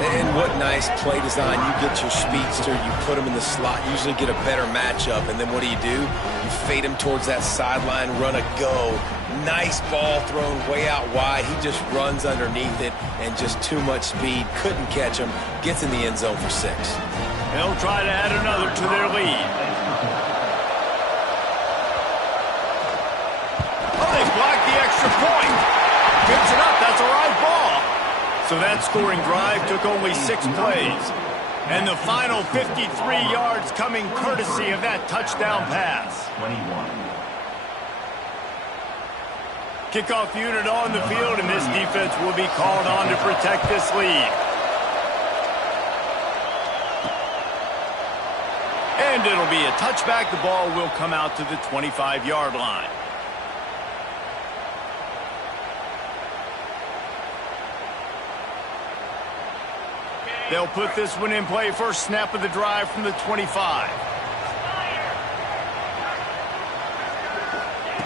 And what nice play design. You get your speedster, you put him in the slot, usually get a better matchup, and then what do? You fade him towards that sideline, run a go. Nice ball thrown way out wide. He just runs underneath it and just too much speed. Couldn't catch him. Gets in the end zone for 6. They'll try to add another to their lead. Oh, they blocked the extra point. Picks it up. That's a right ball. So that scoring drive took only 6 plays. And the final 53 yards coming courtesy of that touchdown pass. 21. Kickoff unit on the field, and this defense will be called on to protect this lead. And it'll be a touchback. The ball will come out to the 25-yard line. They'll put this one in play. First snap of the drive from the 25.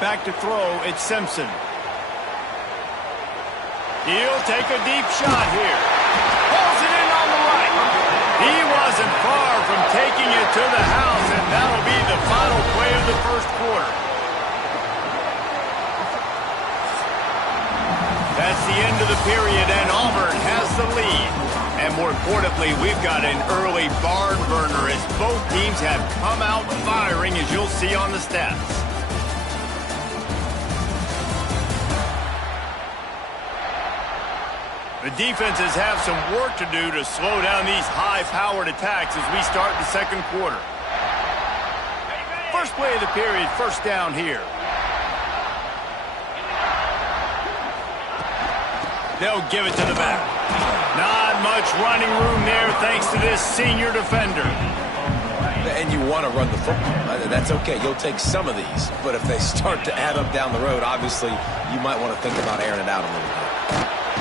Back to throw, it's Simpson. He'll take a deep shot here. Pulls it in on the right. He wasn't far from taking it to the house, and that'll be the final play of the first quarter. That's the end of the period, and Auburn has the lead. And more importantly, we've got an early barn burner as both teams have come out firing, as you'll see on the stats. The defenses have some work to do to slow down these high-powered attacks as we start the second quarter. First play of the period, first down here. They'll give it to the back. Not much running room there thanks to this senior defender. And you want to run the football. That's okay. You'll take some of these. But if they start to add up down the road, obviously you might want to think about airing it out a little bit.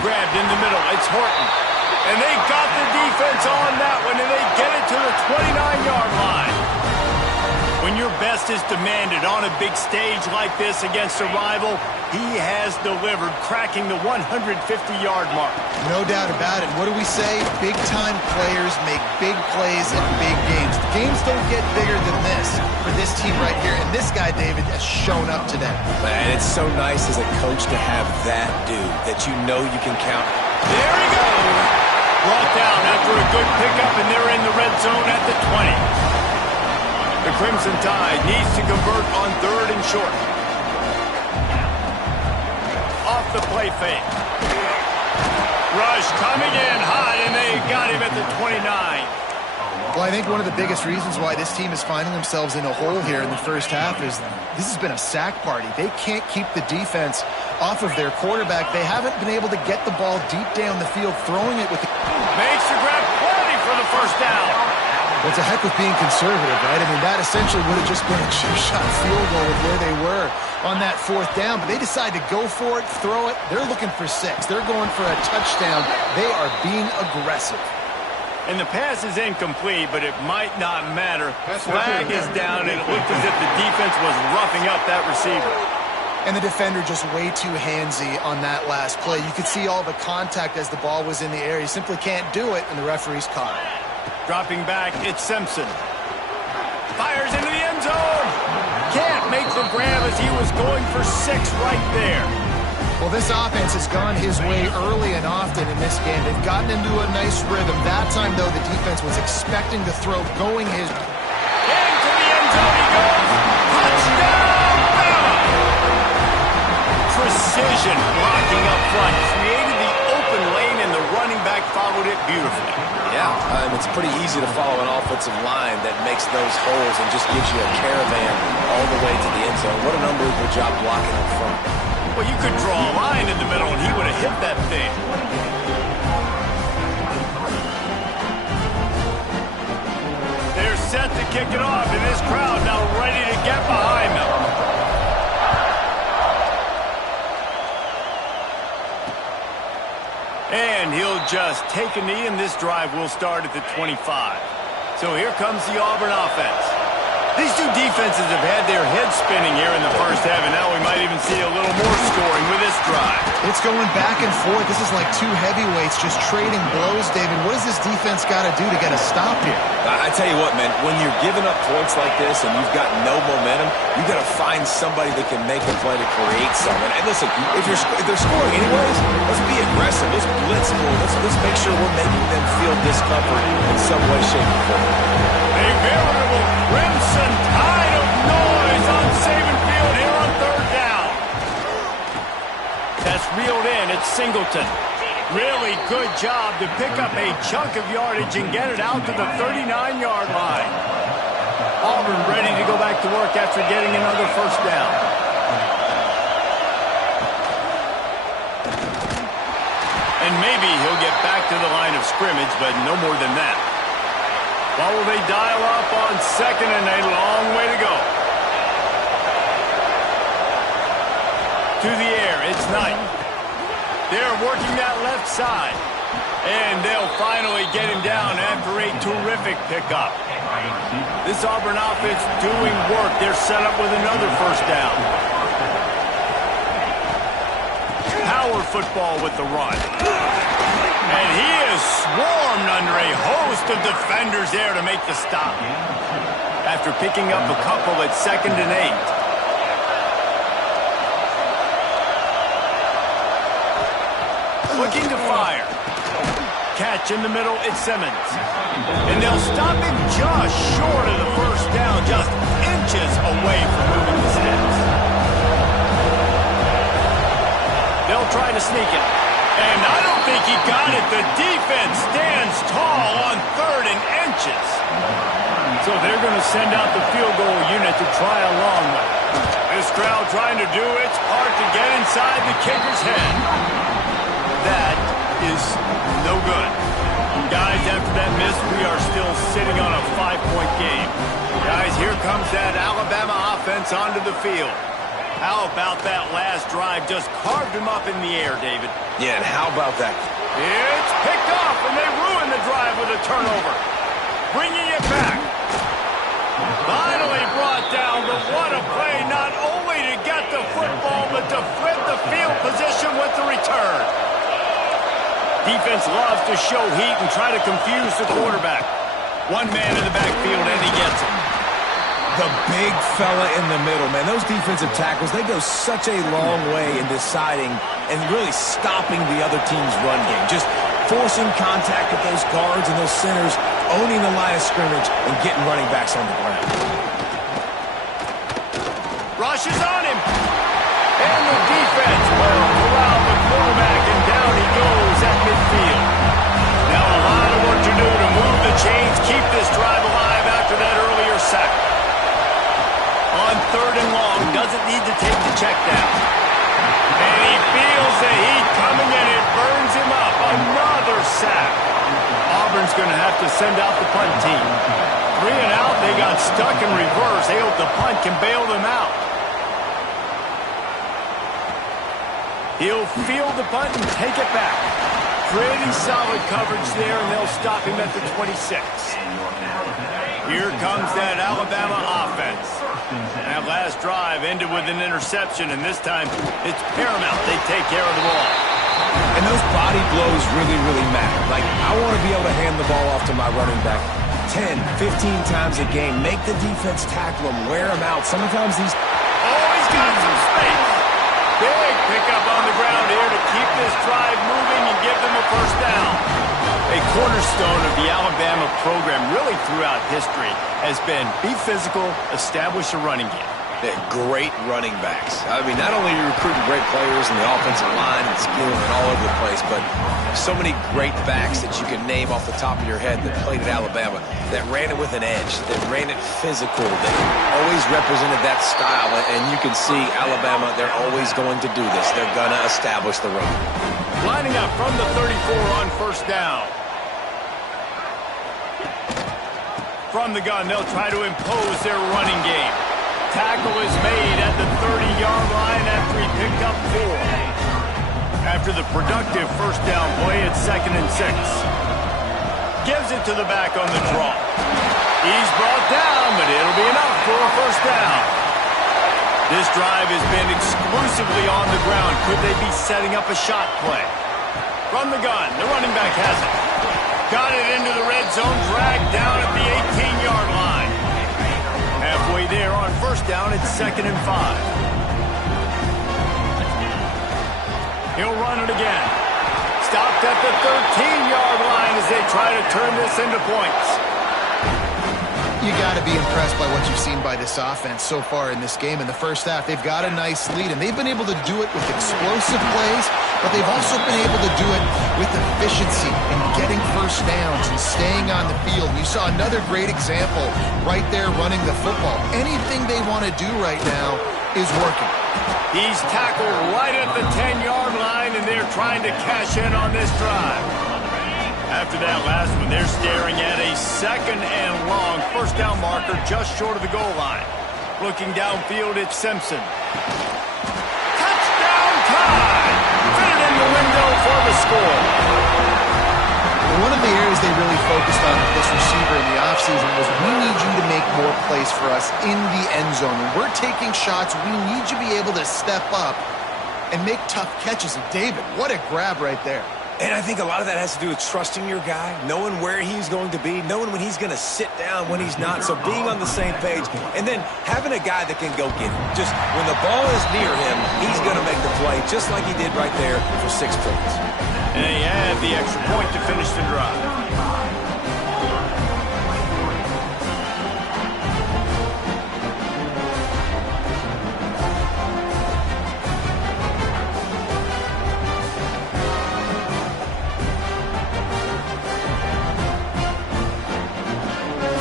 Grabbed in the middle. It's Horton. And they got the defense on that one, and they get it to the 29-yard line. When your best is demanded on a big stage like this against a rival, he has delivered, cracking the 150-yard mark. No doubt about it. What do we say? Big-time players make big plays in big games. Games don't get bigger than this for this team right here. And this guy, David, has shown up today. And it's so nice as a coach to have that dude that you know you can count. There he goes. Brought down after a good pickup, and they're in the red zone at the 20. The Crimson Tide needs to convert on 3rd and short. Off the play fake. Rush coming in hot, and they got him at the 29. Well, I think one of the biggest reasons why this team is finding themselves in a hole here in the first half is this has been a sack party. They can't keep the defense off of their quarterback. They haven't been able to get the ball deep down the field, throwing it with the... Makes the grab plenty for the first down. Well, it's a heck with being conservative, right? I mean, that essentially would have just been a chip-shot field goal with where they were on that 4th down. But they decide to go for it, throw it. They're looking for 6. They're going for a touchdown. They are being aggressive. And the pass is incomplete, but it might not matter. Flag is down, and it looked as if the defense was roughing up that receiver. And the defender just way too handsy on that last play. You could see all the contact as the ball was in the air. He simply can't do it, and the referee's caught it. Dropping back, it's Simpson. Fires into the end zone. Can't make the grab as he was going for 6 right there. Well, this offense has gone his way early and often in this game. They've gotten into a nice rhythm. That time, though, the defense was expecting the throw going his... Getting to the end zone he goes. Touchdown, Bama! Precision blocking up front. Created the open lane, and the running back followed it beautifully. Yeah, it's pretty easy to follow an offensive line that makes those holes and just gives you a caravan all the way to the end zone. What an unbelievable job blocking up front. Well, you could draw a line in the middle, and he would have hit that thing. They're set to kick it off, and this crowd now ready to get behind them. And he'll just take a knee, and this drive will start at the 25. So here comes the Auburn offense. These two defenses have had their heads spinning here in the first half, and now we might even see a little more scoring with this drive. It's going back and forth. This is like two heavyweights just trading blows, David. What does this defense got to do to get a stop here? I tell you what, man, when you're giving up points like this and you've got no momentum, you got to find somebody that can make a play to create something. And listen, if they're scoring anyways, let's be aggressive. Let's blitz more. Let's make sure we're making them feel discomfort in some way, shape, or form. A veritable crimson tide of noise on Saban Field here on third down. That's reeled in. It's Singleton. Really good job to pick up a chunk of yardage and get it out to the 39-yard line. Auburn ready to go back to work after getting another first down. And maybe he'll get back to the line of scrimmage, but no more than that. What will they dial up on second and a long way to go? To the air, it's Knight. They're working that left side. And they'll finally get him down after a terrific pickup. This Auburn offense doing work. They're set up with another first down. Power football with the run. And he is swarmed under a host of defenders there to make the stop. After picking up a couple at 2nd and 8. Looking to fire. Catch in the middle, it's Simmons. And they'll stop him just short of the first down, just inches away from moving the sticks. They'll try to sneak it. And I don't think he got it. The defense stands tall on 3rd and inches. So they're going to send out the field goal unit to try a long one. This crowd trying to do its part to get inside the kicker's head. That is no good. Guys, after that miss, we are still sitting on a 5-point game. Guys, here comes that Alabama offense onto the field. How about that last drive? Just carved him up in the air, David. Yeah, and how about that? It's picked off, and they ruin the drive with a turnover. Bringing it back. Finally brought down, but what a play, not only to get the football, but to flip the field position with the return. Defense loves to show heat and try to confuse the quarterback. One man in the backfield, and he gets it. The big fella in the middle, man. Those defensive tackles, they go such a long way in deciding and really stopping the other team's run game. Just forcing contact with those guards and those centers, owning the line of scrimmage, and getting running backs on the ground. Rush is on him. And the defense will corral the quarterback, and down he goes at midfield. Now a lot of work to do to move the chains, keep this drive alive after that earlier sack. On 3rd and long, doesn't need to take the check down. And he feels the heat coming, and it burns him up. Another sack. Auburn's going to have to send out the punt team. 3 and out, they got stuck in reverse. They hope the punt can bail them out. He'll field the punt and take it back. Pretty solid coverage there, and they'll stop him at the 26. Here comes that Alabama offense. That last drive ended with an interception, and this time it's paramount they take care of the ball. And those body blows really, really matter. Like, I want to be able to hand the ball off to my running back 10, 15 times a game. Make the defense tackle him, wear him out. Sometimes these... Oh, he's got some space. Big pickup on the ground here to keep this drive moving and give them a first down. A cornerstone of the Alabama program really throughout history has been be physical, establish a running game. They're great running backs. I mean, not only are you recruiting great players in the offensive line and skill and all over the place, but so many great backs that you can name off the top of your head that played at Alabama, that ran it with an edge, that ran it physical, that always represented that style. And you can see Alabama, they're always going to do this. They're going to establish the run. Lining up from the 34 on first down. From the gun, they'll try to impose their running game. Tackle is made at the 30-yard line after he picked up 4. After the productive first down play, it's 2nd and 6. Gives it to the back on the draw. He's brought down, but it'll be enough for a first down. This drive has been exclusively on the ground. Could they be setting up a shot play? From the gun, the running back has it. Got it into the red zone, dragged down at the 18-yard line. Halfway there on first down, it's 2nd and 5. He'll run it again. Stopped at the 13-yard line as they try to turn this into points. You got to be impressed by what you've seen by this offense so far in this game. In the first half, they've got a nice lead, and they've been able to do it with explosive plays, but they've also been able to do it with efficiency and getting first downs and staying on the field. And you saw another great example right there running the football. Anything they want to do right now is working. He's tackled right at the 10-yard line, and they're trying to cash in on this drive. After that last one, they're staring at a 2nd and long first down marker just short of the goal line. Looking downfield, it's Simpson. Touchdown time! Fit it in the window for the score. One of the areas they really focused on with this receiver in the offseason was, we need you to make more plays for us in the end zone. When we're taking shots, we need you to be able to step up and make tough catches. And David, what a grab right there. And I think a lot of that has to do with trusting your guy, knowing where he's going to be, knowing when he's going to sit down, when he's not. So being on the same page, and then having a guy that can go get it. Just when the ball is near him, he's going to make the play, just like he did right there for 6 points. And he had the extra point to finish the drive.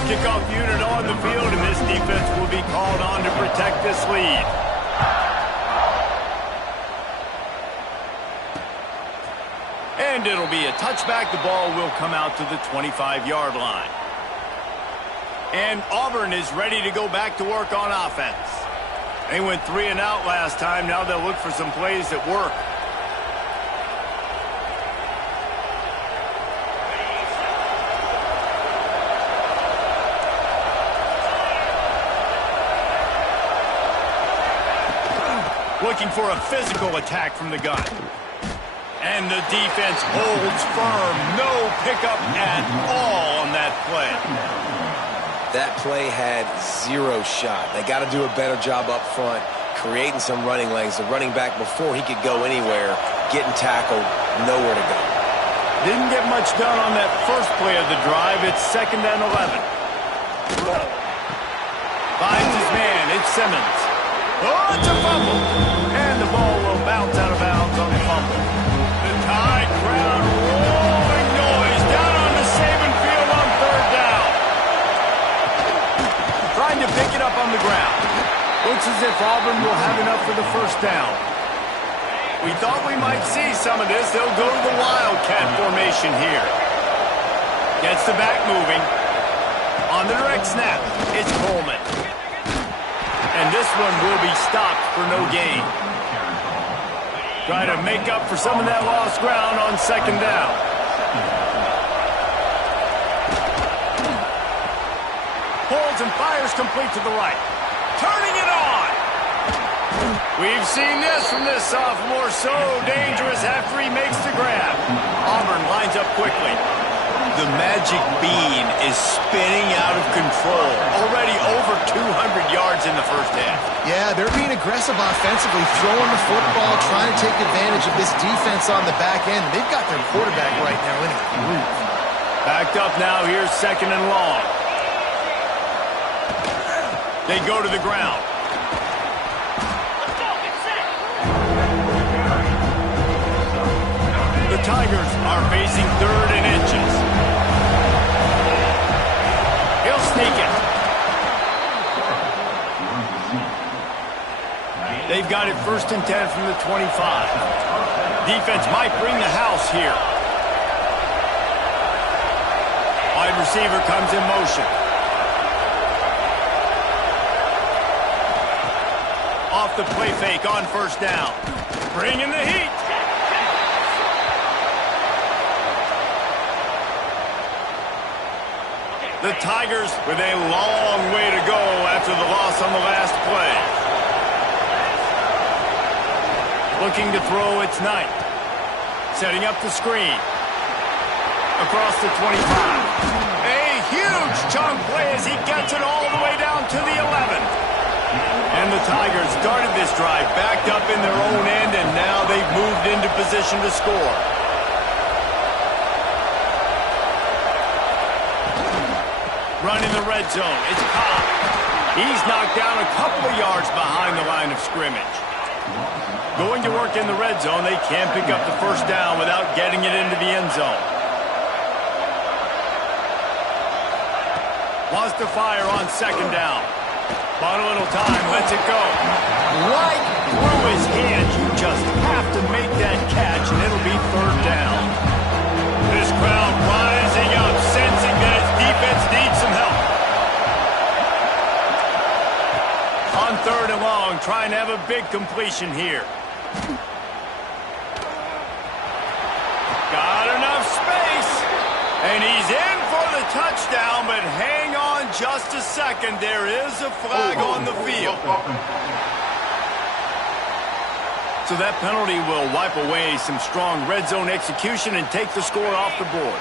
Kickoff unit on the field, and this defense will be called on to protect this lead. And it'll be a touchback. The ball will come out to the 25-yard line. And Auburn is ready to go back to work on offense. They went 3 and out last time. Now they'll look for some plays that work. Looking for a physical attack from the gun. And the defense holds firm. No pickup at all on that play. That play had 0 shot. They got to do a better job up front, creating some running lanes. The running back, before he could go anywhere, getting tackled, nowhere to go. Didn't get much done on that first play of the drive. It's 2nd and 11. Finds his man. It's Simmons. Oh, it's a fumble. And the ball will bounce out of bounds on the fumble. The Tide crowd rolling noise down on the Saban field on 3rd down. Trying to pick it up on the ground. Looks as if Auburn will have enough for the first down. We thought we might see some of this. They'll go to the Wildcat formation here. Gets the back moving. On the direct snap, it's Coleman. And this one will be stopped for no gain. Try to make up for some of that lost ground on 2nd down. Holds and fires complete to the right. Turning it on. We've seen this from this sophomore. So dangerous after he makes the grab. Auburn lines up quickly. The magic bean is spinning out of control. Already over 200 yards in the first half. Yeah, they're being aggressive offensively, throwing the football, trying to take advantage of this defense on the back end. They've got their quarterback right now in a groove. Backed up now. Here's 2nd and long. They go to the ground. The Tigers are facing 3rd and inches. He'll sneak it. They've got it 1st and 10 from the 25. Defense might bring the house here. Wide receiver comes in motion. Off the play fake on 1st down. Bringing the heat. The Tigers with a long way to go after the loss on the last play. Looking to throw, it's Knight. Setting up the screen. Across the 25. A huge chunk play as he gets it all the way down to the 11. And the Tigers started this drive backed up in their own end, and now they've moved into position to score. Run in the red zone. It's Cobb. He's knocked down a couple of yards behind the line of scrimmage. Going to work in the red zone, they can't pick up the first down without getting it into the end zone. Wants to fire on second down. Bought a little time, lets it go. Right through his hands. You just have to make that catch, and it'll be third down. This crowd rising up, sensing that its defense needs some help. On third and long, trying to have a big completion here. Got enough space. And he's in for the touchdown, but hang on just a second. There is a flag on the field. So that penalty will wipe away some strong red zone execution and take the score off the board.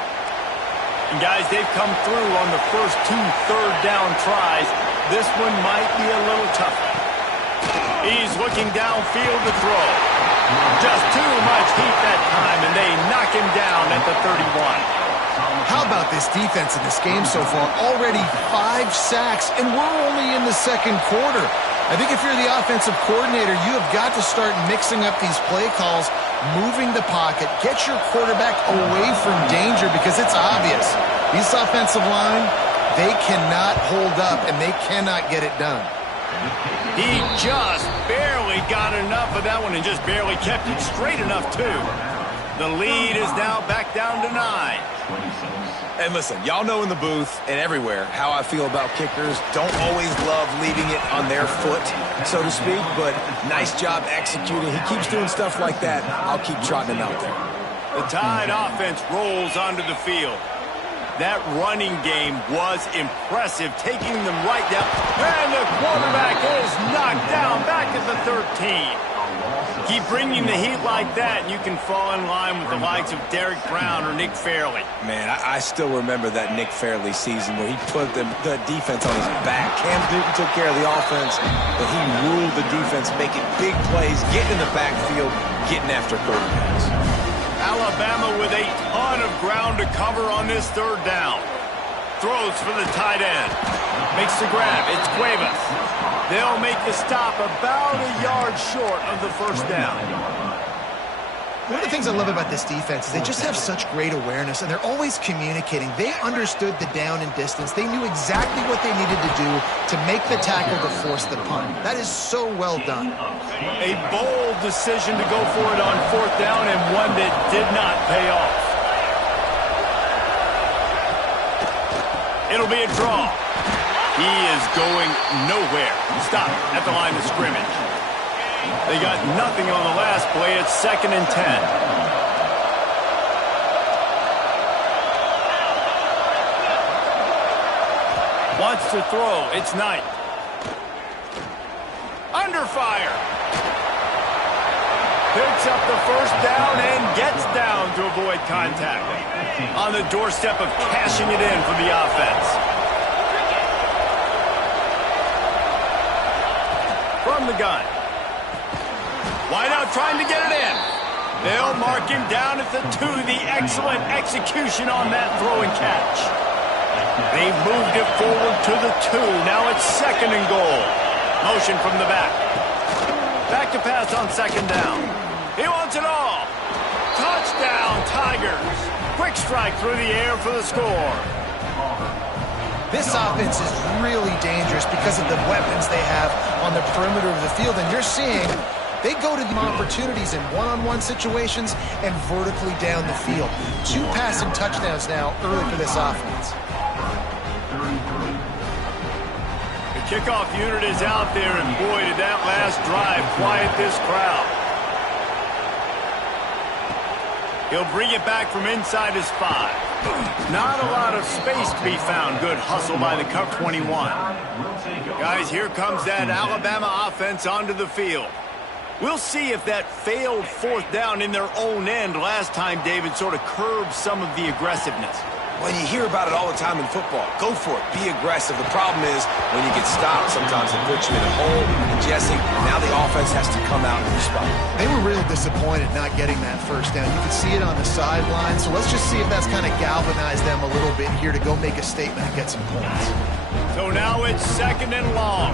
And guys, they've come through on the first 2 third down tries. This one might be a little tougher. He's looking downfield to throw. Just too much heat that time, and they knock him down at the 31. How about this defense in this game so far? Already 5 sacks, and we're only in the second quarter. I think if you're the offensive coordinator, you have got to start mixing up these play calls, moving the pocket, get your quarterback away from danger, because it's obvious. This offensive line, they cannot hold up, and they cannot get it done. He just barely got enough of that one and just barely kept it straight enough, too. The lead is now back down to 9. And listen, y'all know in the booth and everywhere how I feel about kickers. Don't always love leaving it on their foot, so to speak, but nice job executing. He keeps doing stuff like that. I'll keep trotting him out there. The Tide offense rolls onto the field. That running game was impressive, taking them right down. And the quarterback is knocked down back at the 13. Keep bringing the heat like that, and you can fall in line with the likes of Derek Brown or Nick Fairley. Man, I still remember that Nick Fairley season where he put the defense on his back. Cam Newton took care of the offense, but he ruled the defense, making big plays, getting in the backfield, getting after quarterbacks. Alabama with a ton of ground to cover on this third down. Throws for the tight end. Makes the grab. It's Cuevas. They'll make the stop about a yard short of the first down. One of the things I love about this defense is they just have such great awareness, and they're always communicating. They understood the down and distance. They knew exactly what they needed to do to make the tackle to force the punt. That is so well done. A bold decision to go for it on fourth down, and one that did not pay off. It'll be a draw. He is going nowhere. Stop at the line of scrimmage. They got nothing on the last play. It's 2nd and 10. Wants to throw. It's Knight. Under fire. Picks up the first down and gets down to avoid contact. On the doorstep of cashing it in for the offense. From the gun. Wideout trying to get it in. They'll mark him down at the 2. The excellent execution on that throw and catch. They moved it forward to the 2. Now it's 2nd and goal. Motion from the back. Back to pass on 2nd down. He wants it all. Touchdown, Tigers. Quick strike through the air for the score. This offense is really dangerous because of the weapons they have on the perimeter of the field, and you're seeing they go to the opportunities in one-on-one situations and vertically down the field. 2 passing touchdowns now early for this offense. The kickoff unit is out there, and boy, did that last drive quiet this crowd. He'll bring it back from inside his 5. Not a lot of space to be found. Good hustle by the cover 21. Guys, here comes that Alabama offense onto the field. We'll see if that failed fourth down in their own end last time, David, sort of curbed some of the aggressiveness. Well, you hear about it all the time in football. Go for it. Be aggressive. The problem is when you get stopped, sometimes it puts you in a hole. And Jesse, now the offense has to come out and respond. They were real disappointed not getting that first down. You could see it on the sideline. So let's just see if that's kind of galvanized them a little bit here to go make a statement and get some points. So now it's 2nd and long.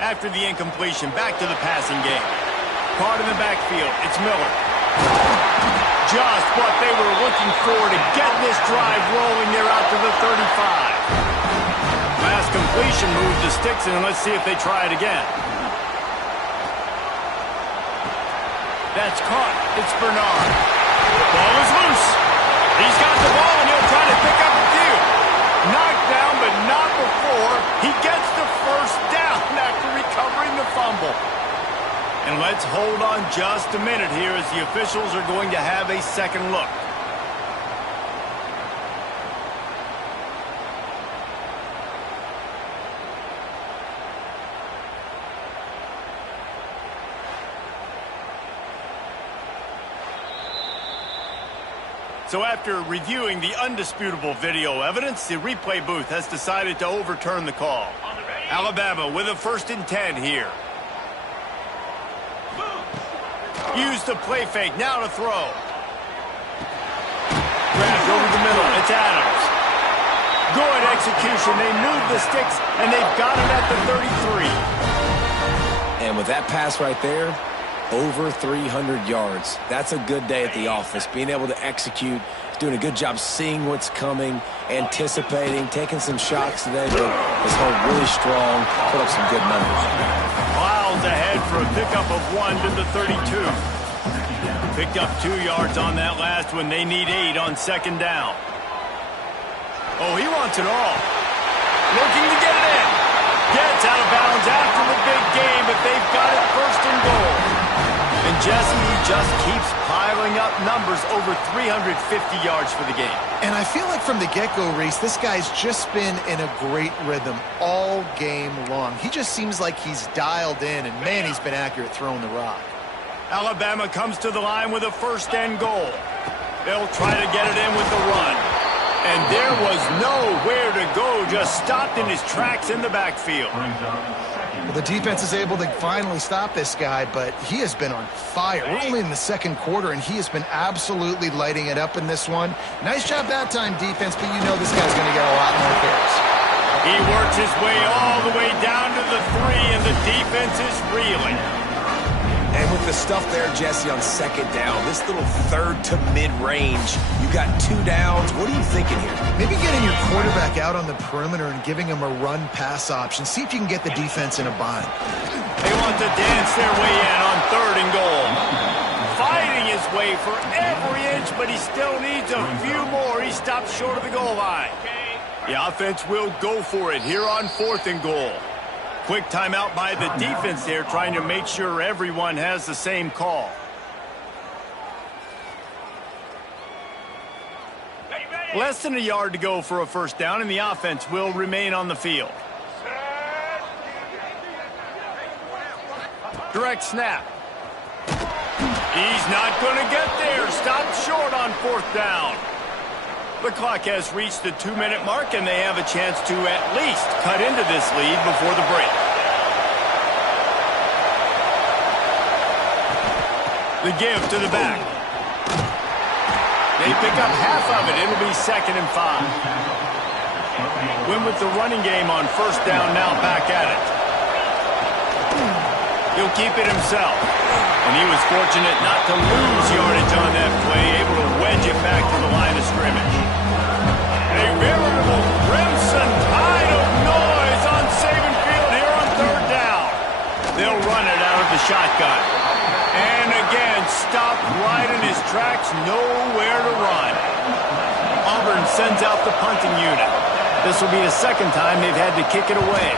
After the incompletion, back to the passing game. Caught in the backfield. It's Miller. Just what they were looking for to get this drive rolling there out to the 35. Last completion moved the sticks, and let's see if they try it again. That's caught. It's Bernard. Ball is loose. He's got the ball, and he'll try to pick up a few. Knocked down, but not before he gets the first down after recovering the fumble. And let's hold on just a minute here as the officials are going to have a second look. So after reviewing the undisputable video evidence, the replay booth has decided to overturn the call. Alabama with a 1st and 10 here. Use the play fake, now to throw. Grabbed over the middle, it's Adams. Good execution, they move the sticks, and they've got it at the 33. And with that pass right there, over 300 yards. That's a good day at the office. Being able to execute, doing a good job seeing what's coming, anticipating, taking some shots today, but has held really strong, put up some good numbers. Miles ahead for a pickup of 1 to the 32. Picked up 2 yards on that last one. They need 8 on 2nd down. Oh, he wants it all. Looking to get it in. Gets out of bounds after the big game, but they've got it 1st and goal. And Jesse, he just keeps piling up numbers, over 350 yards for the game. And I feel like from the get-go, Reese, this guy's just been in a great rhythm all game long. He just seems like he's dialed in, and man, he's been accurate throwing the rock. Alabama comes to the line with a 1st and goal. They'll try to get it in with the run. And there was nowhere to go, just stopped in his tracks in the backfield. Well, the defense is able to finally stop this guy, but he has been on fire. We're only in the 2nd quarter, and he has been absolutely lighting it up in this one. Nice job that time, defense, but you know this guy's going to get a lot more carries. He works his way all the way down to the 3, and the defense is reeling. And with the stuff there, Jesse, on 2nd down, this little 3rd to mid-range, you got 2 downs. What are you thinking here? Maybe getting your quarterback out on the perimeter and giving him a run-pass option. See if you can get the defense in a bind. They want to dance their way in on 3rd and goal. Fighting his way for every inch, but he still needs a few more. He stopped short of the goal line. The offense will go for it here on 4th and goal. Quick timeout by the defense there, trying to make sure everyone has the same call. Less than a yard to go for a 1st down, and the offense will remain on the field. Direct snap. He's not going to get there. Stopped short on 4th down. The clock has reached the 2-minute mark, and they have a chance to at least cut into this lead before the break. The give to the back. They pick up half of it. It'll be 2nd and 5. Win with the running game on 1st down, now back at it. He'll keep it himself. And he was fortunate not to lose yardage on that play, able to wedge it back to the line of scrimmage. A veritable crimson tide of noise on Saban Field here on 3rd down. They'll run it out of the shotgun. And again, stopped right in his tracks, nowhere to run. Auburn sends out the punting unit. This will be the 2nd time they've had to kick it away.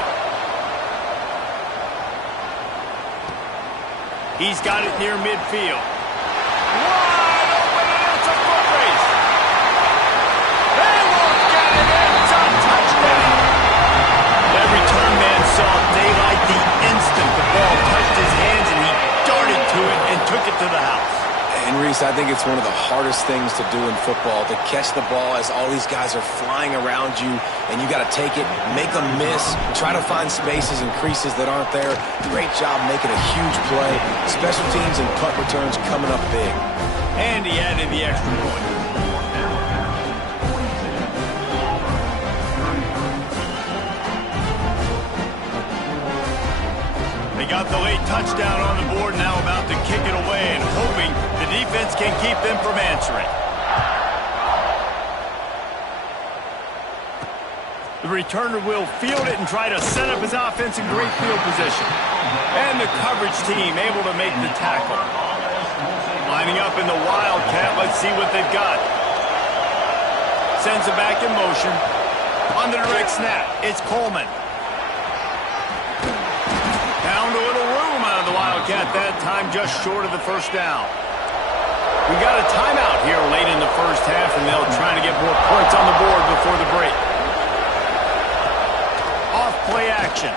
He's got it near midfield. Reese, I think it's one of the hardest things to do in football, to catch the ball as all these guys are flying around you, and you got to take it, make them miss, try to find spaces and creases that aren't there. Great job making a huge play. Special teams and punt returns coming up big. And he added the extra point. They got the late touchdown on the board, now about to kick it away and hoping the defense can keep them from answering. The returner will field it and try to set up his offense in great field position. And the coverage team able to make the tackle. Lining up in the Wildcat, let's see what they've got. Sends it back in motion. On the direct snap, it's Coleman. Found a little room out of the Wildcat that time, just short of the first down. We got a timeout here late in the first half, and they'll try to get more points on the board before the break. Off play action.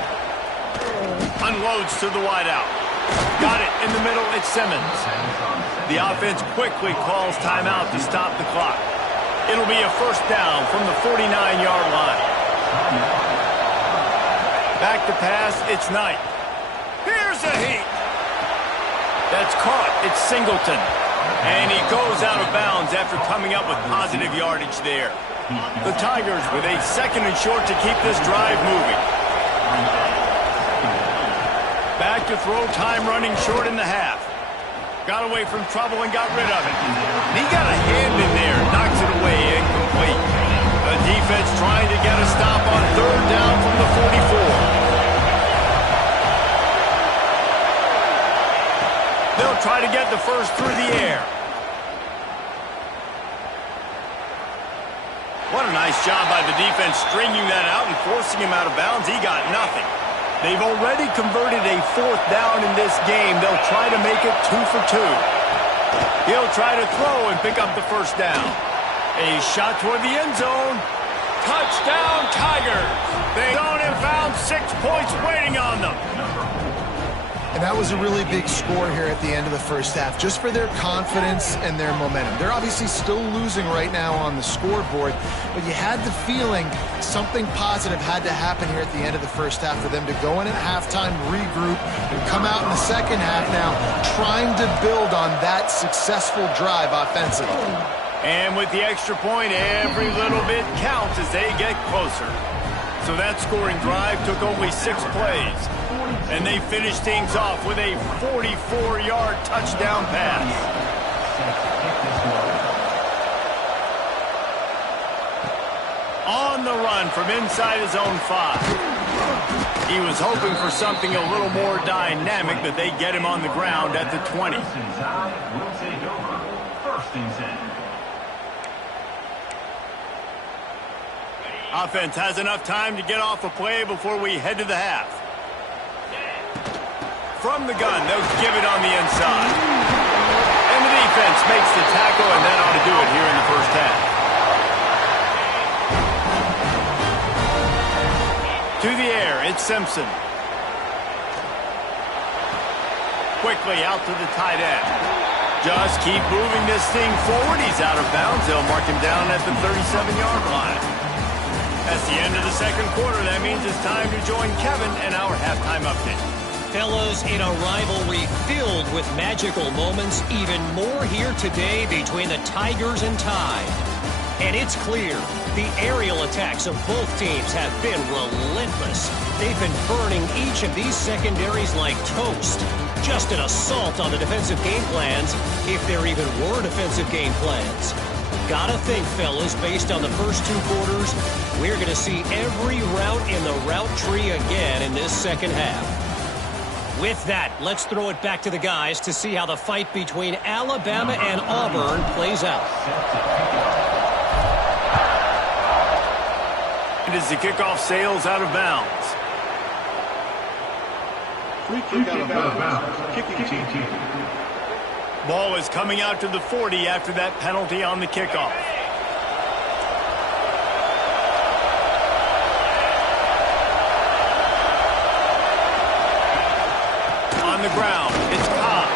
Unloads to the wideout. Got it in the middle, it's Simmons. The offense quickly calls timeout to stop the clock. It'll be a first down from the 49-yard line. Back to pass, it's Knight. Here's a heat. That's caught. It's Singleton. And he goes out of bounds after coming up with positive yardage there. The Tigers with a second and short to keep this drive moving. Back to throw, time running short in the half. Got away from trouble and got rid of it. And he got a hand in there, knocks it away, incomplete. The defense trying to get a stop on third down from the 44. They'll try to get the first through the air. What a nice job by the defense stringing that out and forcing him out of bounds. He got nothing. They've already converted a fourth down in this game. They'll try to make it 2 for 2. He'll try to throw and pick up the first down. A shot toward the end zone. Touchdown, Tigers. They don't have found 6 points waiting on them. And that was a really big score here at the end of the first half, just for their confidence and their momentum. They're obviously still losing right now on the scoreboard, but you had the feeling something positive had to happen here at the end of the first half for them to go in at halftime, regroup, and come out in the second half now trying to build on that successful drive offensively. And with the extra point, every little bit counts as they get closer. So that scoring drive took only 6 plays. And they finished things off with a 44-yard touchdown pass. On the run from inside his own 5. He was hoping for something a little more dynamic, but they get him on the ground at the 20. Offense has enough time to get off a play before we head to the half. From the gun, they'll give it on the inside. And the defense makes the tackle, and that ought to do it here in the first half. To the air, it's Simpson. Quickly out to the tight end. Just keep moving this thing forward. He's out of bounds. They'll mark him down at the 37-yard line. That's the end of the second quarter. That means it's time to join Kevin and our halftime update. Fellas, in a rivalry filled with magical moments, even more here today between the Tigers and Tide. And it's clear, the aerial attacks of both teams have been relentless. They've been burning each of these secondaries like toast. Just an assault on the defensive game plans, if there even were defensive game plans. Gotta think, fellas, based on the first 2 quarters, we're going to see every route in the route tree again in this second half. With that, let's throw it back to the guys to see how the fight between Alabama and Auburn plays out. And as the kickoff sails out of bounds. Free kick out of bounds. Kicking team. Ball is coming out to the 40 after that penalty on the kickoff. On the ground, it's Cobb.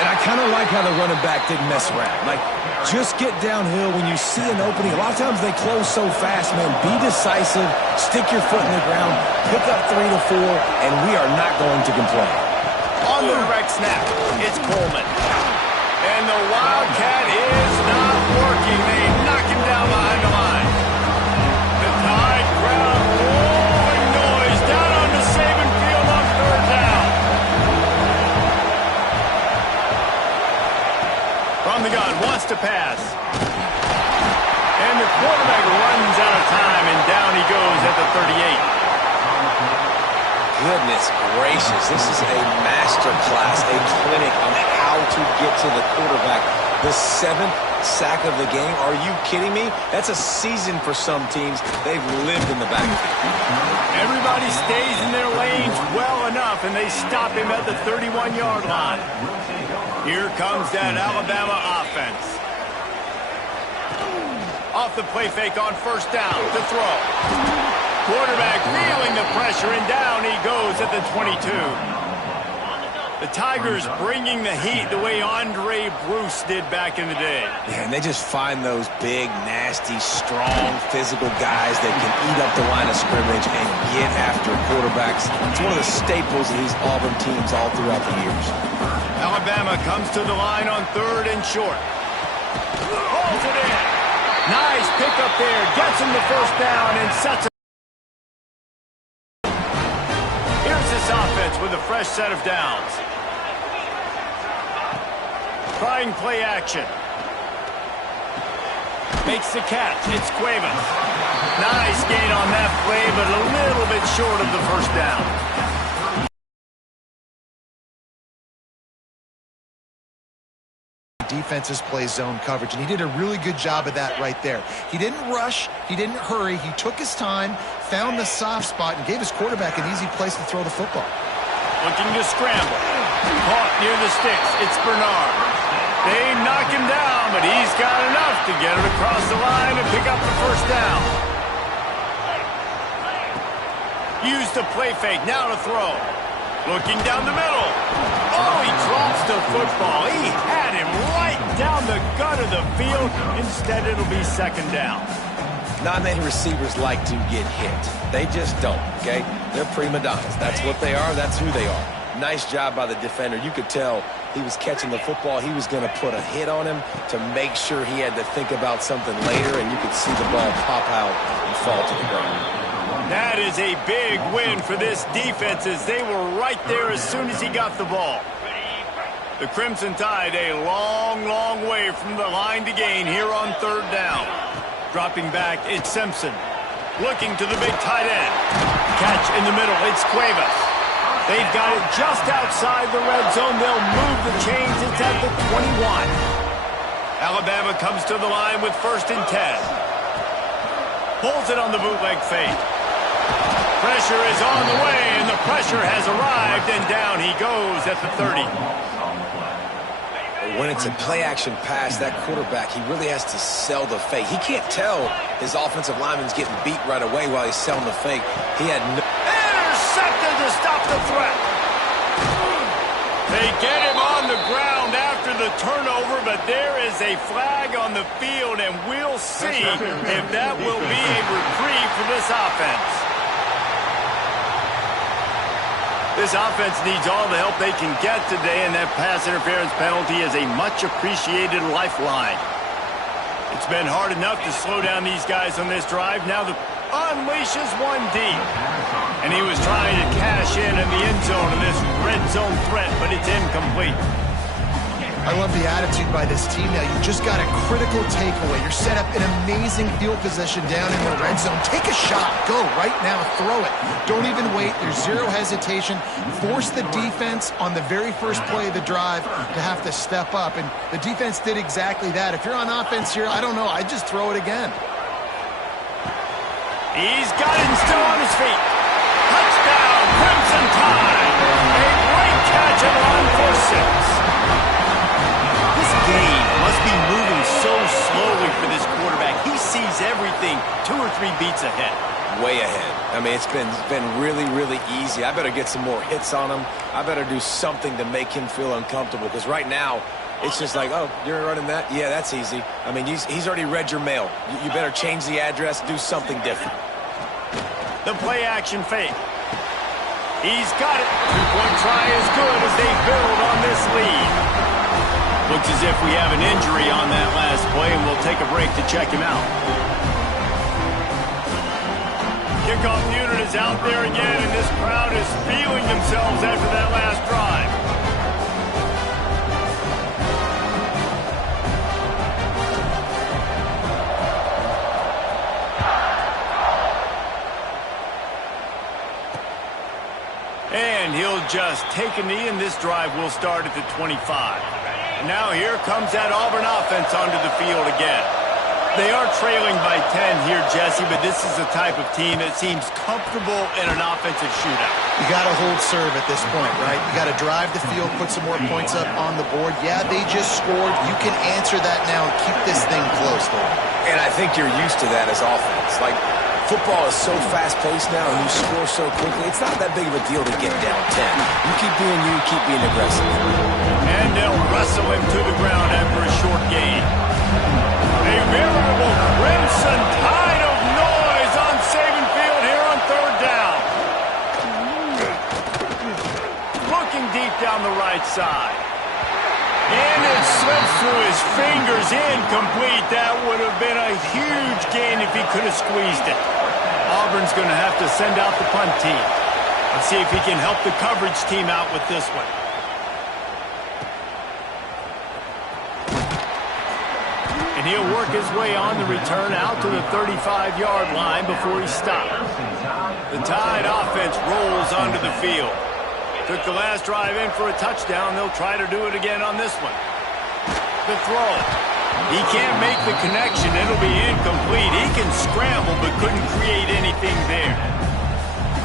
And I kind of like how the running back didn't mess around. Like, just get downhill when you see an opening. A lot of times they close so fast, man. Be decisive, stick your foot in the ground, pick up 3 to 4, and we are not going to complain. On the direct snap, it's Coleman. And the Wildcat is not working. They knock him down behind the line. The Tide crowd roaring noise down on the Saban field on 3rd down. From the gun, wants to pass. And the quarterback runs out of time, and down he goes at the 38. Goodness gracious, this is a master class, a clinic on how to get to the quarterback. The 7th sack of the game. Are you kidding me? That's a season for some teams. They've lived in the backfield. Everybody stays in their lanes well enough, and they stop him at the 31-yard line. Here comes that Alabama offense. Off the play fake on 1st down to throw. Quarterback feeling the pressure, and down he goes at the 22. The Tigers bringing the heat the way Andre Bruce did back in the day. Yeah, and they just find those big, nasty, strong, physical guys that can eat up the line of scrimmage and get after quarterbacks. It's one of the staples of these Auburn teams all throughout the years. Alabama comes to the line on 3rd and short. Holds it in. Nice pickup there. Gets him the 1st down and sets it. Here's this offense with a fresh set of downs. Trying play action. Makes the catch. It's Cuevas. Nice gain on that play, but a little bit short of the 1st down. Defenses play zone coverage, and he did a really good job of that right there. He didn't rush, he didn't hurry, he took his time, found the soft spot, and gave his quarterback an easy place to throw the football. Looking to scramble. Caught near the sticks. It's Bernard. They knock him down, but he's got enough to get it across the line and pick up the 1st down. Use the play fake, now to throw. Looking down the middle. Oh, he drops the football. He had him right down the gut of the field. Instead, it'll be 2nd down. Not many receivers like to get hit. They just don't, okay? They're prima donnas. That's what they are. That's who they are. Nice job by the defender. You could tell he was catching the football. He was going to put a hit on him to make sure he had to think about something later, and you could see the ball pop out and fall to the ground. That is a big win for this defense, as they were right there as soon as he got the ball. The Crimson Tide a long, long way from the line to gain here on 3rd down. Dropping back, it's Simpson. Looking to the big tight end. Catch in the middle, it's Cuevas. They've got it just outside the red zone. They'll move the chains. It's at the 21. Alabama comes to the line with 1st and 10. Pulls it on the bootleg fake. Pressure is on the way, and the pressure has arrived, and down he goes at the 30. When it's a play-action pass, that quarterback, he really has to sell the fake. He can't tell his offensive lineman's getting beat right away while he's selling the fake. He had no... Intercepted to stop the threat. They get him on the ground after the turnover, but there is a flag on the field, and we'll see if that will be a reprieve for this offense. This offense needs all the help they can get today, and that pass interference penalty is a much-appreciated lifeline. It's been hard enough to slow down these guys on this drive. Now the unleashes one deep. And he was trying to cash in the end zone in this red zone threat, but it's incomplete. I love the attitude by this team now. You just got a critical takeaway. You're set up in amazing field position down in the red zone. Take a shot. Go right now. Throw it. Don't even wait. There's zero hesitation. Force the defense on the very first play of the drive to have to step up. And the defense did exactly that. If you're on offense here, I don't know. I'd just throw it again. He's got it and still on his feet. Touchdown, Crimson Tide. A great catch and run for 6. This game must be moving so slowly for this quarterback. He sees everything 2 or 3 beats ahead. way ahead. I mean, it's been really, really easy. I better get some more hits on him. I better do something to make him feel uncomfortable, because right now, it's just like, oh, you're running that? Yeah, that's easy. I mean, he's already read your mail. You better change the address, do something different. The play action fake. He's got it. Two-point try is good as they build on this lead. Looks as if we have an injury on that last play, and we'll take a break to check him out. Kickoff unit is out there again, and this crowd is feeling themselves after that last drive. And he'll just take a knee, and this drive will start at the 25. And now here comes that Auburn offense onto the field again. They are trailing by 10 here, Jesse, but this is the type of team that seems comfortable in an offensive shootout. You got to hold serve at this point, right? You got to drive the field, put some more points up on the board. Yeah, they just scored. You can answer that now and keep this thing close, though. And I think you're used to that as offense. Like, football is so fast-paced now, and you score so quickly. It's not that big of a deal to get down 10. You keep being aggressive. And they'll wrestle him to the ground after a short gain. A veritable crimson tide of noise on Saban Field here on third down. Looking deep down the right side. And it slips through his fingers, incomplete. That would have been a huge gain if he could have squeezed it. Auburn's going to have to send out the punt team. Let's see if he can help the coverage team out with this one. And he'll work his way on the return out to the 35-yard line before he stopped. The Tide offense rolls onto the field. Took the last drive in for a touchdown. They'll try to do it again on this one. The throw. He can't make the connection. It'll be incomplete. He can scramble but couldn't create anything there.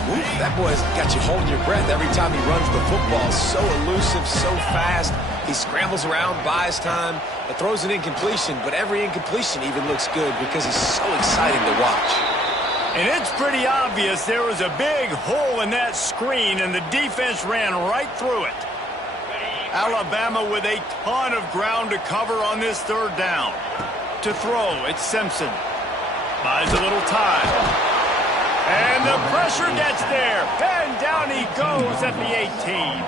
Ooh, that boy's got you holding your breath every time he runs the football. So elusive, so fast. He scrambles around, buys time, and throws an incompletion, but every incompletion even looks good because he's so exciting to watch. And it's pretty obvious there was a big hole in that screen, and the defense ran right through it. Alabama with a ton of ground to cover on this third down. To throw, it's Simpson. Buys a little time. And the pressure gets there. And down he goes at the 18.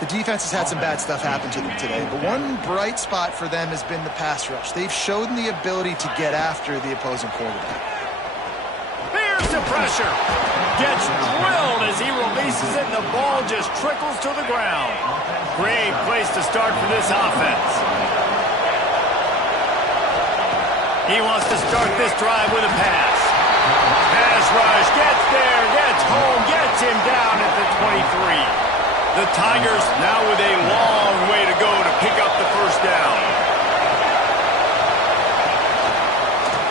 The defense has had some bad stuff happen to them today, but one bright spot for them has been the pass rush. They've shown the ability to get after the opposing quarterback. Here's the pressure. Gets drilled as he releases it, and the ball just trickles to the ground. Great place to start for this offense. He wants to start this drive with a pass. Pass rush, gets there, gets home, gets him down at the 23. The Tigers now with a long way to go to pick up the first down.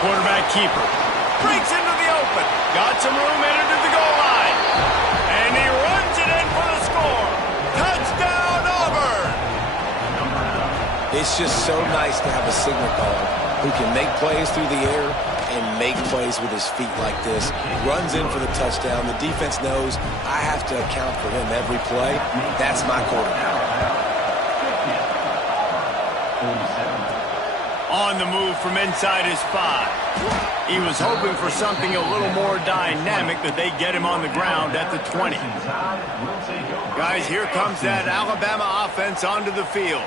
Quarterback keeper breaks into the open. Got some room into the goal line. And he runs it in for the score. Touchdown, Auburn! It's just so nice to have a signal caller who can make plays through the air and make plays with his feet like this. Runs in for the touchdown. The defense knows I have to account for him every play. That's my quarterback. On the move from inside his 5. He was hoping for something a little more dynamic, but they get him on the ground at the 20. Guys, here comes that Alabama offense onto the field.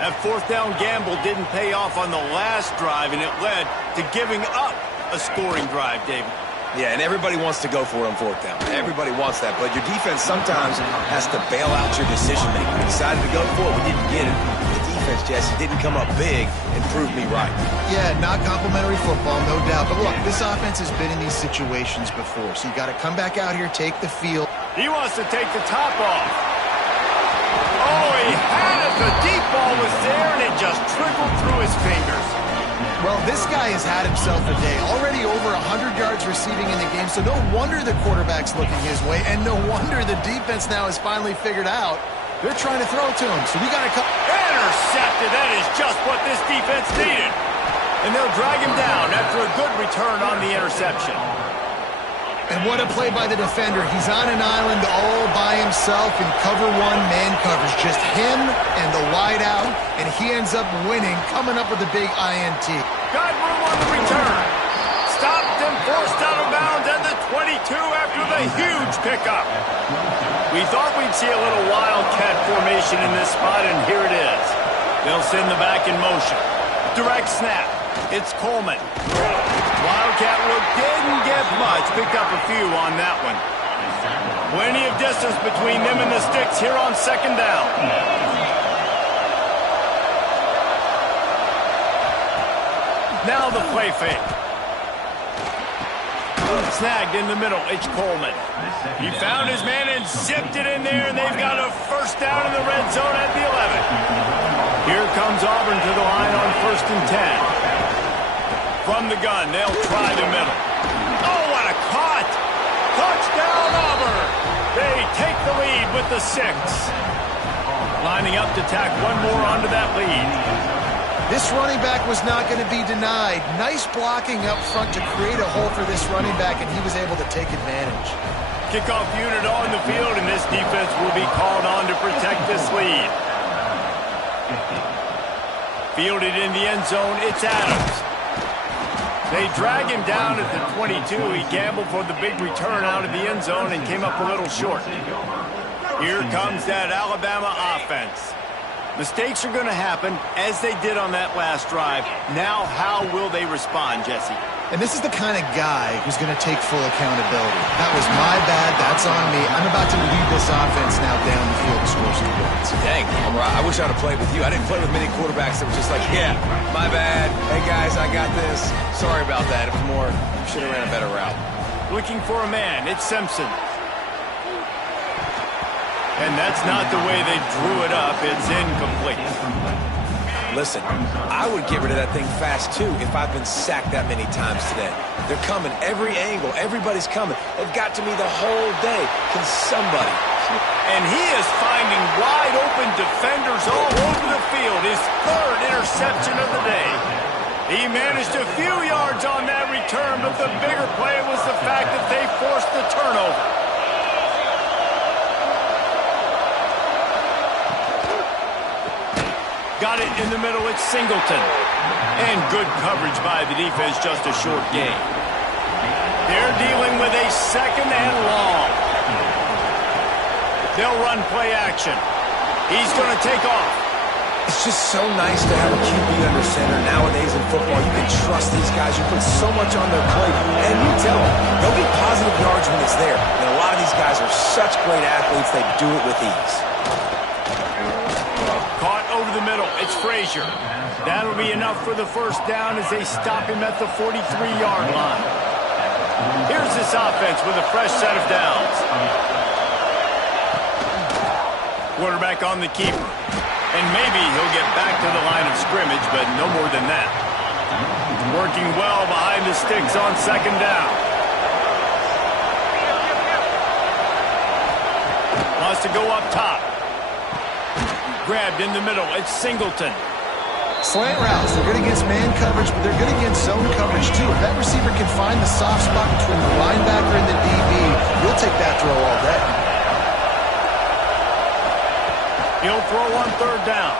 That fourth down gamble didn't pay off on the last drive, and it led to giving up a scoring drive, David. Yeah, and everybody wants to go for it on fourth down. Everybody wants that, but your defense sometimes has to bail out your decision-making. We decided to go for it. We didn't get it. The defense, Jesse, didn't come up big and prove me right. Yeah, not complimentary football, no doubt. But look, this offense has been in these situations before, so you got to come back out here, take the field. He wants to take the top off. Oh, he had it. The deep ball was there, and it just trickled through his fingers. Well, this guy has had himself a day. Already over 100 yards receiving in the game, so no wonder the quarterback's looking his way, and no wonder the defense now has finally figured out they're trying to throw to him. So we got to come. Intercepted. That is just what this defense needed. And they'll drag him down after a good return on the interception. And what a play by the defender. He's on an island all by himself in cover one man coverage. Just him and the wide out, and he ends up winning, coming up with a big INT. Got room on the return. Stopped and forced out of bounds at the 22 after the huge pickup. We thought we'd see a little wildcat formation in this spot, and here it is. They'll send the back in motion. Direct snap. It's Coleman. Wildcat look didn't get much. Picked up a few on that one. Plenty of distance between them and the sticks here on second down. Now the play fake. Snagged in the middle. It's Coleman. He found his man and zipped it in there, and they've got a first down in the red zone at the 11. Here comes Auburn to the line on 1st and 10. From the gun, they'll try the middle. Oh, what a caught! Touchdown, Auburn! They take the lead with the 6. Lining up to tack one more onto that lead. This running back was not going to be denied. Nice blocking up front to create a hole for this running back, and he was able to take advantage. Kickoff unit on the field, and this defense will be called on to protect this lead. Fielded in the end zone, it's Adams. They drag him down at the 22. He gambled for the big return out of the end zone and came up a little short. Here comes that Alabama offense. Mistakes are going to happen, as they did on that last drive. Now, how will they respond, Jesse? And this is the kind of guy who's going to take full accountability. That was my bad. That's on me. I'm about to lead this offense now down the field to score some points. Dang, I wish I would have played with you. I didn't play with many quarterbacks that were just like, yeah, my bad. Hey, guys, I got this. Sorry about that. It was more, should have ran a better route. Looking for a man. It's Simpson. And that's not the way they drew it up. It's incomplete. Listen, I would get rid of that thing fast, too, if I've been sacked that many times today. They're coming every angle. Everybody's coming. They've got to me the whole day. Can somebody? And he is finding wide-open defenders all over the field. His 3rd interception of the day. He managed a few yards on that return, but the bigger play was the fact that they forced the turnover. Got it in the middle, it's Singleton. And good coverage by the defense, just a short gain. They're dealing with a 2nd and long. They'll run play action. He's going to take off. It's just so nice to have a QB under center. Nowadays in football, you can trust these guys. You put so much on their plate. And you tell them, they'll get positive yards when it's there. And a lot of these guys are such great athletes, they do it with ease. Caught over the middle. It's Frazier. That'll be enough for the first down as they stop him at the 43-yard line. Here's this offense with a fresh set of downs. Quarterback on the keeper. And maybe he'll get back to the line of scrimmage, but no more than that. Working well behind the sticks on 2nd down. Wants to go up top. Grabbed in the middle. It's Singleton. Slant routes. They're good against man coverage, but they're good against zone coverage, too. If that receiver can find the soft spot between the linebacker and the DB, you'll take that throw all day. He'll throw on 3rd down.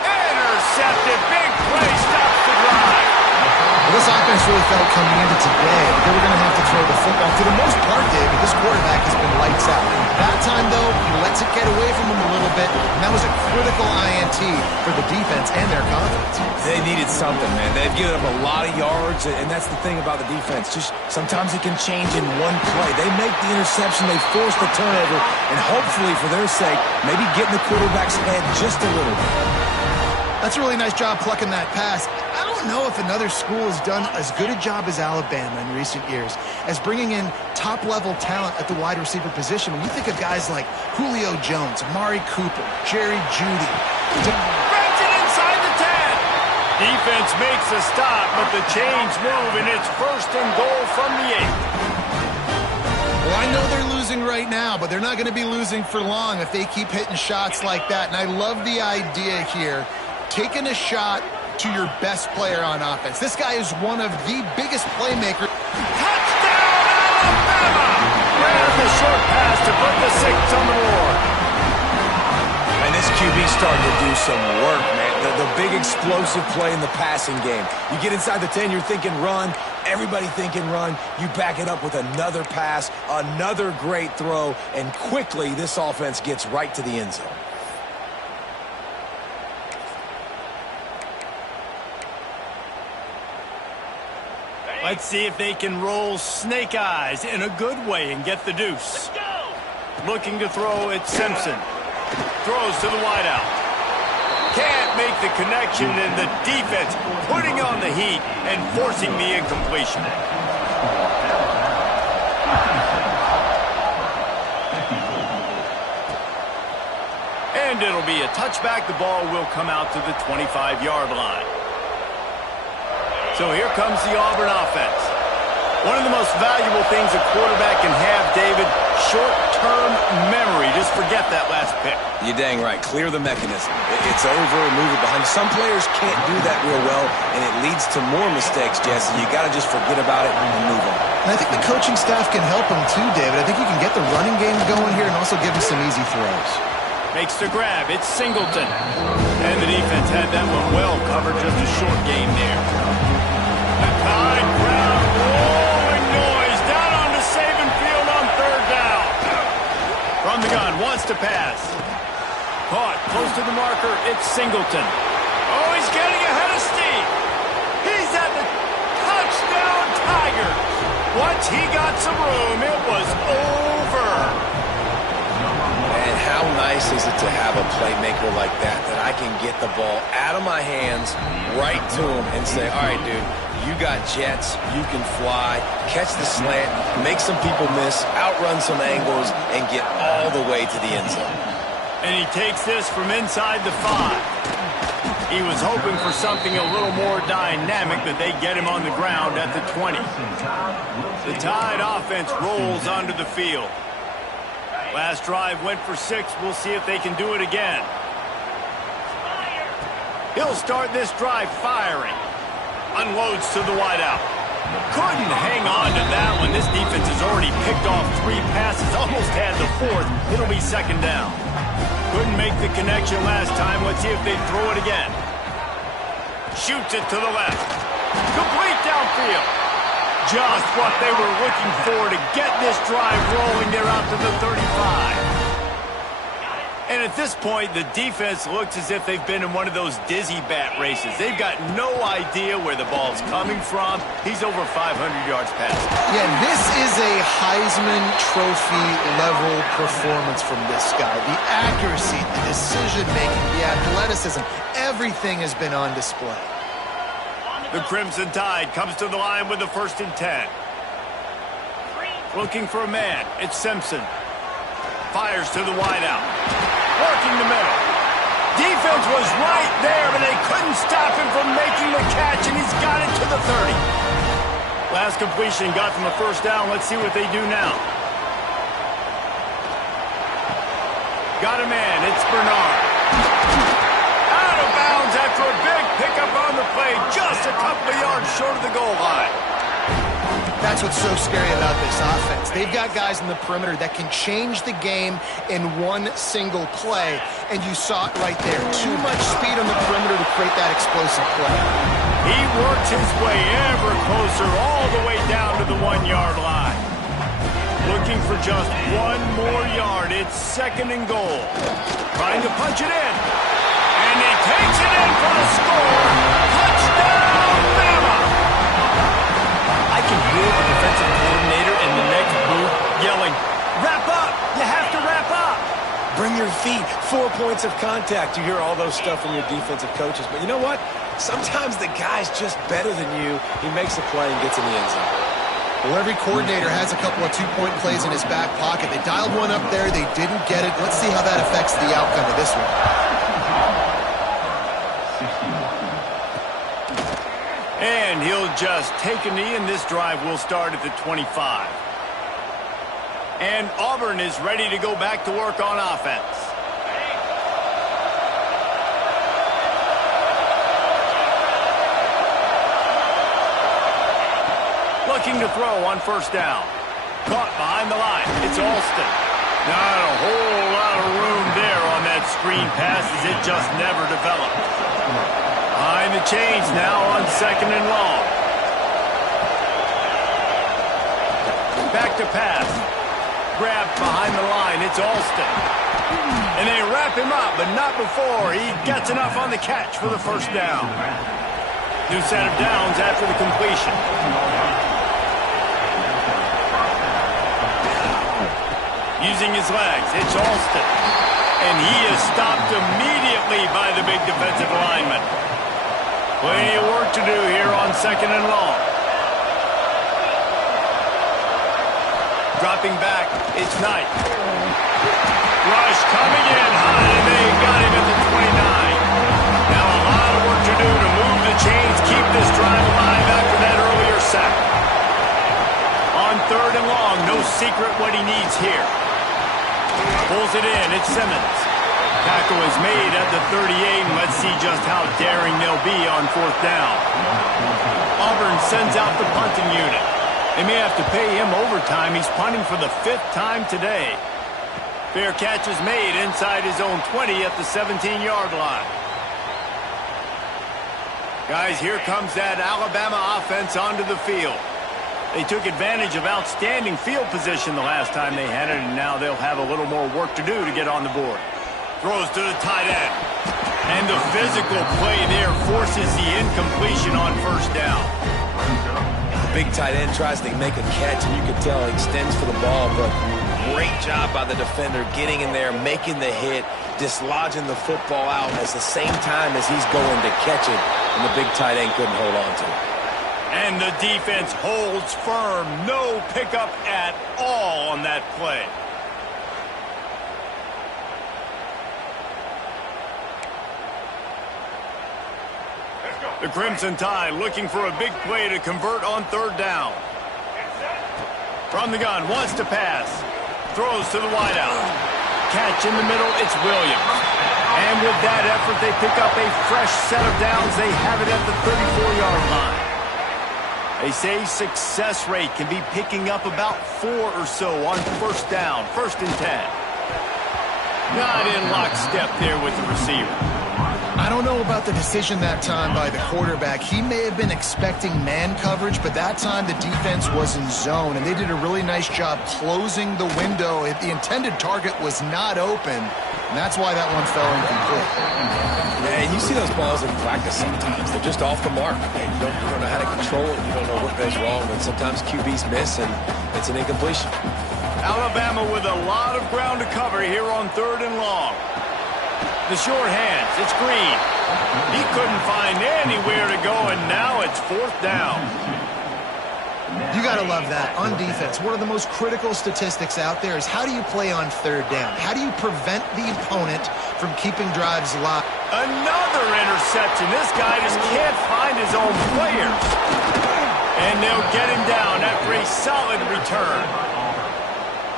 Intercepted. Big play. Stops the drive. Well, this offense really felt coming into today that they were going to have to throw the football. For the most part, David, this quarterback has been lights out. That time, though, he lets it get away from him a little bit, and that was a critical INT for the defense and their confidence. They needed something, man. They've given up a lot of yards, and that's the thing about the defense. Just sometimes it can change in one play. They make the interception, they force the turnover, and hopefully, for their sake, maybe get in the quarterback's head just a little bit. That's a really nice job plucking that pass. I don't know if another school has done as good a job as Alabama in recent years as bringing in top-level talent at the wide receiver position. When you think of guys like Julio Jones, Amari Cooper, Jerry Jeudy. Grabs it inside the 10. Defense makes a stop, but the chains move, and it's 1st and goal from the 8. Well, I know they're losing right now, but they're not going to be losing for long if they keep hitting shots like that. And I love the idea here, taking a shot to your best player on offense. This guy is one of the biggest playmakers. Touchdown, short pass to put the 6 on the board. And this QB's starting to do some work, man. The big explosive play in the passing game. You get inside the 10, you're thinking run. Everybody thinking run. You back it up with another pass, another great throw, and quickly this offense gets right to the end zone. Let's see if they can roll snake eyes in a good way and get the deuce. Looking to throw, it's Simpson. Throws to the wideout. Can't make the connection, and the defense putting on the heat and forcing the incompletion. And it'll be a touchback. The ball will come out to the 25-yard line. So here comes the Auburn offense. One of the most valuable things a quarterback can have, David, short-term memory. Just forget that last pick. You're dang right. Clear the mechanism. It's over, move it behind. Some players can't do that real well, and it leads to more mistakes, Jesse. You got to just forget about it and move on. And I think the coaching staff can help him too, David. I think you can get the running game going here and also give him some easy throws. Makes the grab. It's Singleton. And the defense had that one well covered. Just a short game there. The Tide crowd rolling noise down onto Saban Field on 3rd down. From the gun, wants to pass. Caught close to the marker. It's Singleton. Oh, he's getting ahead of Steve. He's at the touchdown Tigers. Once he got some room, it was over. And how nice is it to have a playmaker like that I can get the ball out of my hands right to him and say, all right, dude, you got jets, you can fly, catch the slant, make some people miss, outrun some angles, and get all the way to the end zone. And he takes this from inside the 5. He was hoping for something a little more dynamic, but they get him on the ground at the 20. The Tide offense rolls onto the field. Last drive went for 6. We'll see if they can do it again. He'll start this drive firing. Unloads to the wideout. Couldn't hang on to that one. This defense has already picked off 3 passes, almost had the 4th. It'll be 2nd down. Couldn't make the connection last time. Let's see if they throw it again. Shoots it to the left. Complete downfield. Just what they were looking for to get this drive rolling. They're out to the 35. And at this point, the defense looks as if they've been in one of those dizzy bat races. They've got no idea where the ball's coming from. He's over 500 yards passing. Yeah, this is a Heisman Trophy level performance from this guy. The accuracy, the decision-making, the athleticism, everything has been on display. The Crimson Tide comes to the line with the 1st and 10. Looking for a man. It's Simpson. Fires to the wideout. Working the middle. Defense was right there, but they couldn't stop him from making the catch, and he's got it to the 30. Last completion got them a 1st down. Let's see what they do now. Got a man. It's Bernard. Out of bounds after a big pickup on the play, just a couple of yards short of the goal line. That's what's so scary about this offense. They've got guys in the perimeter that can change the game in one single play, and you saw it right there. Too much speed on the perimeter to create that explosive play. He works his way ever closer all the way down to the 1-yard line. Looking for just 1 more yard. It's 2nd and goal. Trying to punch it in. And he takes it in for the score. Touchdown, Bama! I can hear the defensive coordinator in the next booth yelling, wrap up! You have to wrap up! Bring your feet. 4 points of contact. You hear all those stuff from your defensive coaches. But you know what? Sometimes the guy's just better than you. He makes a play and gets in the end zone. Well, every coordinator has a couple of 2-point plays in his back pocket. They dialed one up there. They didn't get it. Let's see how that affects the outcome of this one. And he'll just take a knee, and this drive will start at the 25. And Auburn is ready to go back to work on offense. Looking to throw on 1st down. Caught behind the line. It's Alston. Not a whole lot of room there on that screen pass as it just never developed. Behind the chains now on 2nd and long. Back to pass. Grabbed behind the line. It's Alston. And they wrap him up, but not before he gets enough on the catch for the first down. New set of downs after the completion. Using his legs, it's Alston. And he is stopped immediately by the big defensive lineman. Plenty of work to do here on 2nd and long. Dropping back, it's Knight. Rush coming in high, and they got him at the 29. Now a lot of work to do to move the chains, keep this drive alive after that earlier sack. On 3rd and long, no secret what he needs here. Pulls it in, it's Simmons. Tackle is made at the 38, and let's see just how daring they'll be on 4th down. Auburn sends out the punting unit. They may have to pay him overtime. He's punting for the 5th time today. Fair catch is made inside his own 20 at the 17-yard line. Guys, here comes that Alabama offense onto the field. They took advantage of outstanding field position the last time they had it, and now they'll have a little more work to do to get on the board. Throws to the tight end. And the physical play there forces the incompletion on 1st down. Big tight end tries to make a catch, and you can tell he extends for the ball, but great job by the defender getting in there, making the hit, dislodging the football out at the same time as he's going to catch it, and the big tight end couldn't hold on to it. And the defense holds firm. No pickup at all on that play. The Crimson Tide looking for a big play to convert on 3rd down. From the gun, wants to pass. Throws to the wideout. Catch in the middle, it's Williams. And with that effort, they pick up a fresh set of downs. They have it at the 34-yard line. They say success rate can be picking up about 4 or so on 1st down, 1st and 10. Not in lockstep there with the receiver. I don't know about the decision that time by the quarterback. He may have been expecting man coverage, but that time the defense was in zone, and they did a really nice job closing the window. The intended target was not open, and that's why that one fell incomplete. Yeah, and you see those balls in practice sometimes. They're just off the mark. You don't know how to control it. You don't know what goes wrong, and sometimes QBs miss, and it's an incompletion. Alabama with a lot of ground to cover here on 3rd and long. The short hands, it's Green. He couldn't find anywhere to go, and now it's 4th down. You got to love that. On defense, one of the most critical statistics out there is how do you play on 3rd down? How do you prevent the opponent from keeping drives alive? Another interception. This guy just can't find his own players. And they'll get him down after a solid return.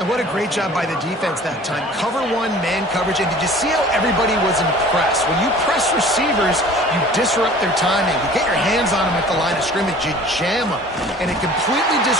And what a great job by the defense that time. Cover 1, man coverage, and did you see how everybody was impressed? When you press receivers, you disrupt their timing. You get your hands on them at the line of scrimmage, you jam them, and it completely disrupts.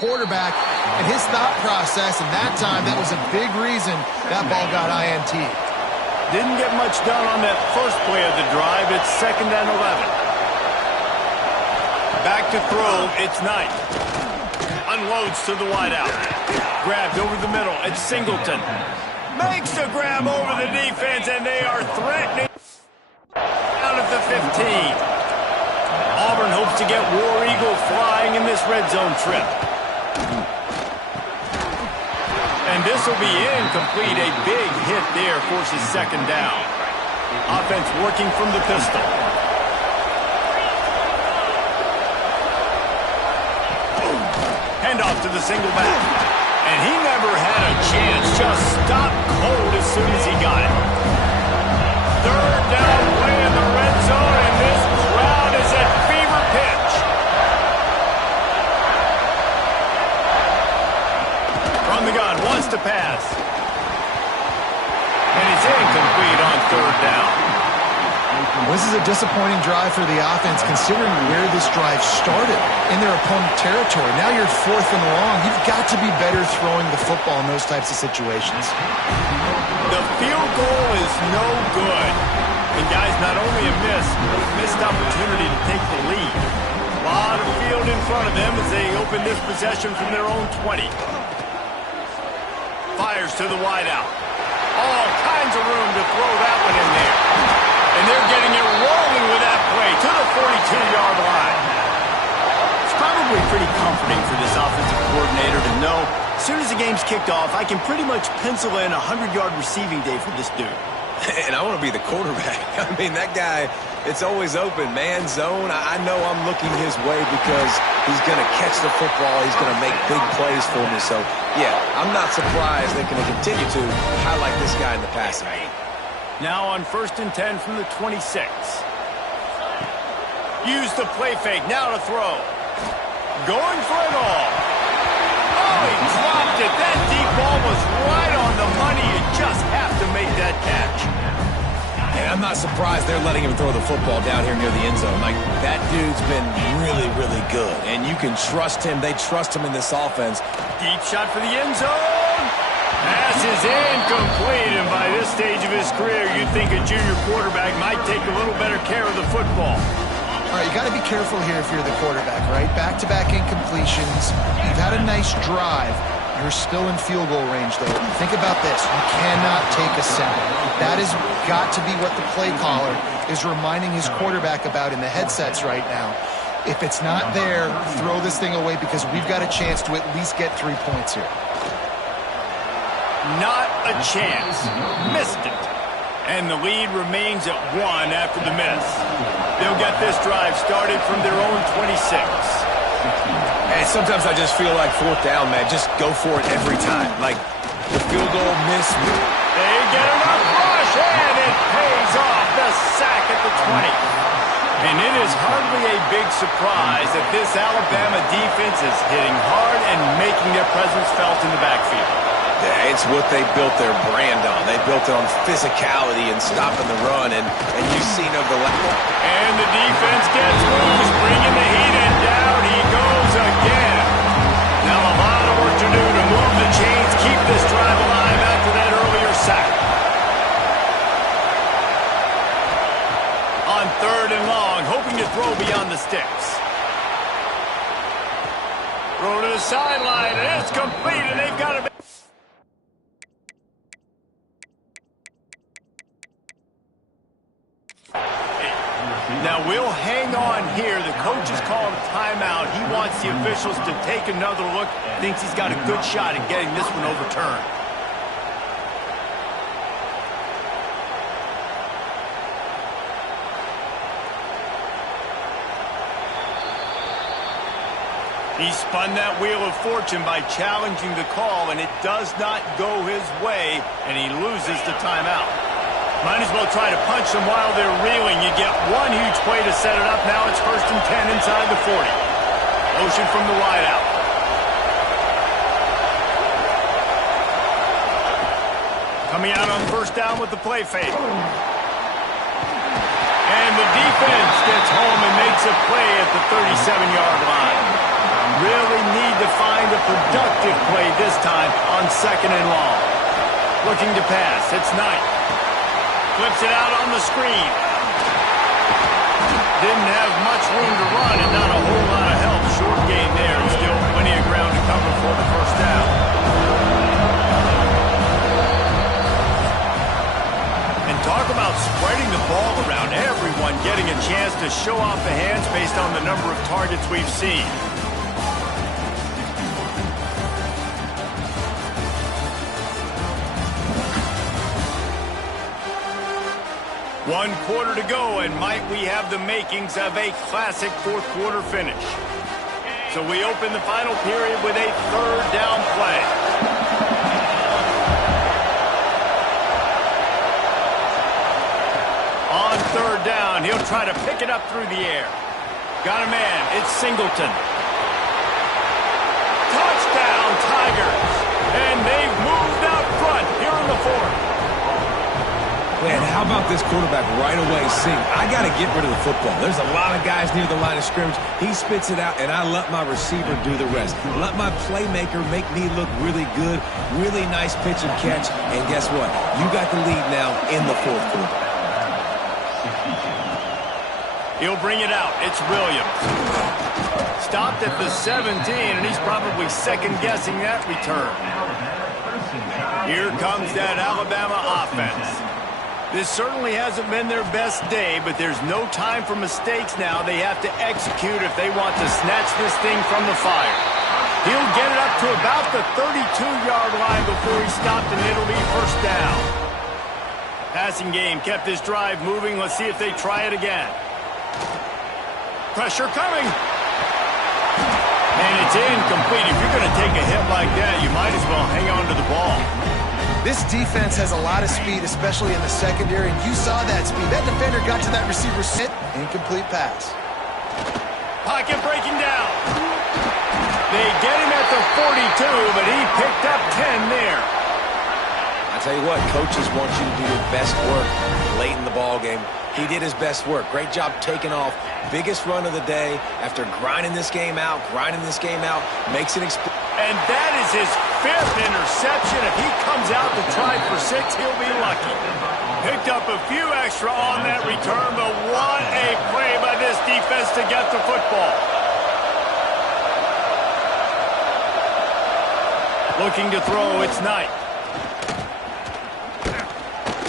Quarterback and his thought process, and that time that was a big reason that ball got INT. Didn't get much done on that first play of the drive. It's 2nd and 11. Back to throw, it's Knight. Unloads to the wideout. Grabbed over the middle, it's Singleton. Makes the grab over the defense, and they are threatening out at the 15. Auburn hopes to get War Eagle flying in this red zone trip. And this will be incomplete. A big hit there forces second down. Offense working from the pistol. Handoff to the single back. And he never had a chance. Just stopped cold as soon as he got it. Third down play in the red zone, and this crowd is at fever pitch. From the gun, wants to pass. And it's incomplete on third down. This is a disappointing drive for the offense, considering where this drive started in their opponent territory. Now you're 4th and long. You've got to be better throwing the football in those types of situations. The field goal is no good. And guys, not only a miss, but a missed opportunity to take the lead. A lot of field in front of them as they open this possession from their own 20. Fires to the wideout. All kinds of room to throw that one in there. And they're getting it rolling with that play to the 42-yard line. It's probably pretty comforting for this offensive coordinator to know as soon as the game's kicked off, I can pretty much pencil in a 100-yard receiving day for this dude. And I want to be the quarterback. I mean, that guy, it's always open, man, zone. I know I'm looking his way because he's going to catch the football. He's going to make big plays for me. So, yeah, I'm not surprised they're going to continue to highlight this guy in the passing game. Now on 1st and 10 from the 26. Use the play fake. Now to throw. Going for it all. Oh, he dropped it. That deep ball was right on the money. You just have to make that catch. And I'm not surprised they're letting him throw the football down here near the end zone. Like, that dude's been really, really good. And you can trust him. They trust him in this offense. Deep shot for the end zone. Pass is incomplete, and by this stage of his career, you'd think a junior quarterback might take a little better care of the football. All right, you got to be careful here if you're the quarterback, right? Back-to-back incompletions. You've had a nice drive. You're still in field goal range, though. Think about this. You cannot take a sack. That has got to be what the play caller is reminding his quarterback about in the headsets right now. If it's not there, throw this thing away because we've got a chance to at least get 3 points here. Not a chance. Missed it. And the lead remains at 1 after the miss. They'll get this drive started from their own 26. And sometimes I just feel like 4th down, man. Just go for it every time. Like, the field goal miss. They get enough rush, and it pays off. The sack at the 20. And it is hardly a big surprise that this Alabama defense is hitting hard and making their presence felt in the backfield. Yeah, it's what they built their brand on. They built it on physicality and stopping the run, and you've seen over the last. And the defense gets loose, bringing the heat, and down he goes again. Now a lot of work to do to move the chains, keep this drive alive after that earlier sack. On 3rd and long, hoping to throw beyond the sticks. Throw to the sideline, and it's complete, and they've got to. Now we'll hang on here. The coach is calling a timeout. He wants the officials to take another look. Thinks he's got a good shot at getting this one overturned. He spun that wheel of fortune by challenging the call, and it does not go his way, and he loses the timeout. Might as well try to punch them while they're reeling. You get one huge play to set it up. Now it's 1st and 10 inside the 40. Motion from the wideout. Coming out on 1st down with the play fake. And the defense gets home and makes a play at the 37-yard line. Really need to find a productive play this time on 2nd and long. Looking to pass. It's Knight. Flips it out on the screen. Didn't have much room to run and not a whole lot of help. Short gain there and still plenty of ground to cover for the 1st down. to show off the hands based on the number of targets we've seen. One quarter to go, and might we have the makings of a classic fourth quarter finish. So we open the final period with a third down play. On third down, he'll try to pick it up through the air. Got a man, it's Singleton. Touchdown, Tigers! And they've moved out front here in the fourth. Man, how about this quarterback right away saying, I got to get rid of the football. There's a lot of guys near the line of scrimmage. He spits it out, and I let my receiver do the rest. Let my playmaker make me look really good. Really nice pitch and catch. And guess what? You got the lead now in the fourth quarter. He'll bring it out. It's Williams. Stopped at the 17, and he's probably second-guessing that return. Here comes that Alabama offense. This certainly hasn't been their best day, but there's no time for mistakes now. They have to execute if they want to snatch this thing from the fire. He'll get it up to about the 32-yard line before he's stopped, and it'll be first down. Passing game kept this drive moving. Let's see if they try it again. Pressure coming. And it's incomplete. If you're going to take a hit like that, you might as well hang on to the ball. This defense has a lot of speed, especially in the secondary, and you saw that speed. That defender got to that receiver's hit. Incomplete pass. Pocket breaking down. They get him at the 42, but he picked up 10 there. I tell you what, coaches want you to do your best work late in the ball game. He did his best work. Great job taking off. Biggest run of the day after grinding this game out, makes it explode. And that is his fifth interception. If he comes out to try for 6, he'll be lucky. Picked up a few extra on that return, but what a play by this defense to get the football. Looking to throw, it's Knight.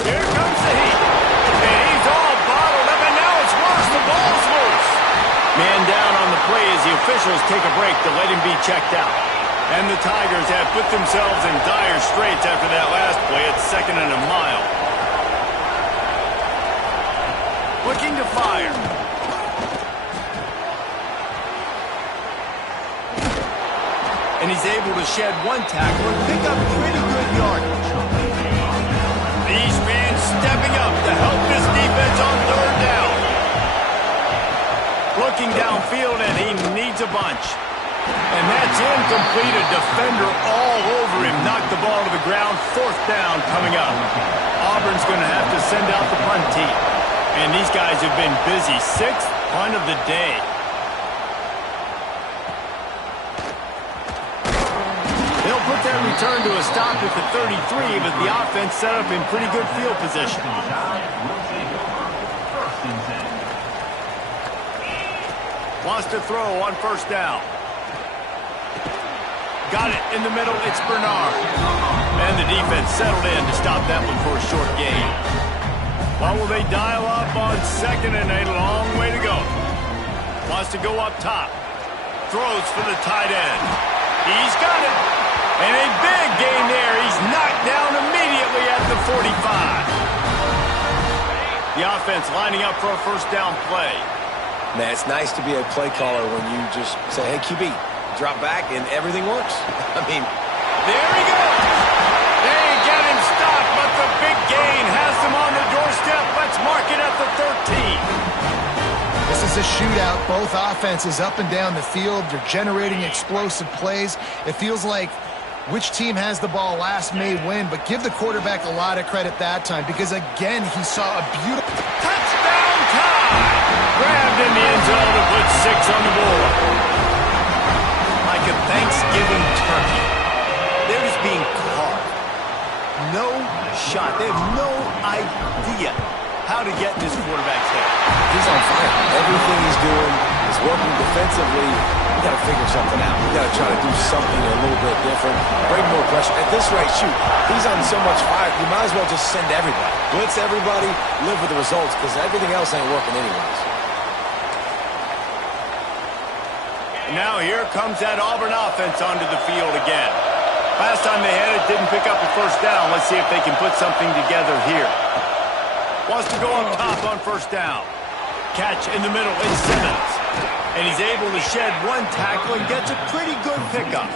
Here comes the heat. And he's all bottled up, and now it's worse. The ball's loose. Man down on the play as the officials take a break to let him be checked out. And the Tigers have put themselves in dire straits after that last play at 2nd and a mile. Looking to fire. And he's able to shed one tackle and pick up pretty good yardage. These fans stepping up to help this defense on third down. Looking downfield, and he needs a bunch. And that's incomplete. A defender all over him. Knocked the ball to the ground. Fourth down coming up. Auburn's going to have to send out the punt team. And these guys have been busy. 6th punt of the day. They'll put that return to a stop at the 33, but the offense set up in pretty good field position. Wants to throw on first down. Got it in the middle, it's Bernard. And the defense settled in to stop that one for a short gain. What will they dial up on 2nd and a long way to go? Wants to go up top. Throws for the tight end. He's got it. And a big gain there. He's knocked down immediately at the 45. The offense lining up for a first down play. Man, it's nice to be a play caller when you just say, hey, QB, drop back, and everything works. I mean, there he goes. They get him stopped, but the big gain has them on the doorstep. Let's mark it at the 13. This is a shootout. Both offenses up and down the field. They're generating explosive plays. It feels like which team has the ball last may win, but give the quarterback a lot of credit that time because, again, he saw a beautiful touchdown time. Grabbed in the end zone to put 6 on the board. Like a Thanksgiving turkey. They're just being carved. No shot. They have no idea how to get in this quarterback's head. He's on fire. Everything he's doing is working defensively. We got to figure something out. We got to try to do something a little bit different. Bring more pressure. At this rate, shoot, he's on so much fire, you might as well just send everybody. Blitz everybody, live with the results, because everything else ain't working anyways. Now here comes that Auburn offense onto the field again. Last time they had it, didn't pick up a first down. Let's see if they can put something together here. Wants to go up top on first down. Catch in the middle, it's Simmons. And he's able to shed one tackle and gets a pretty good pickup.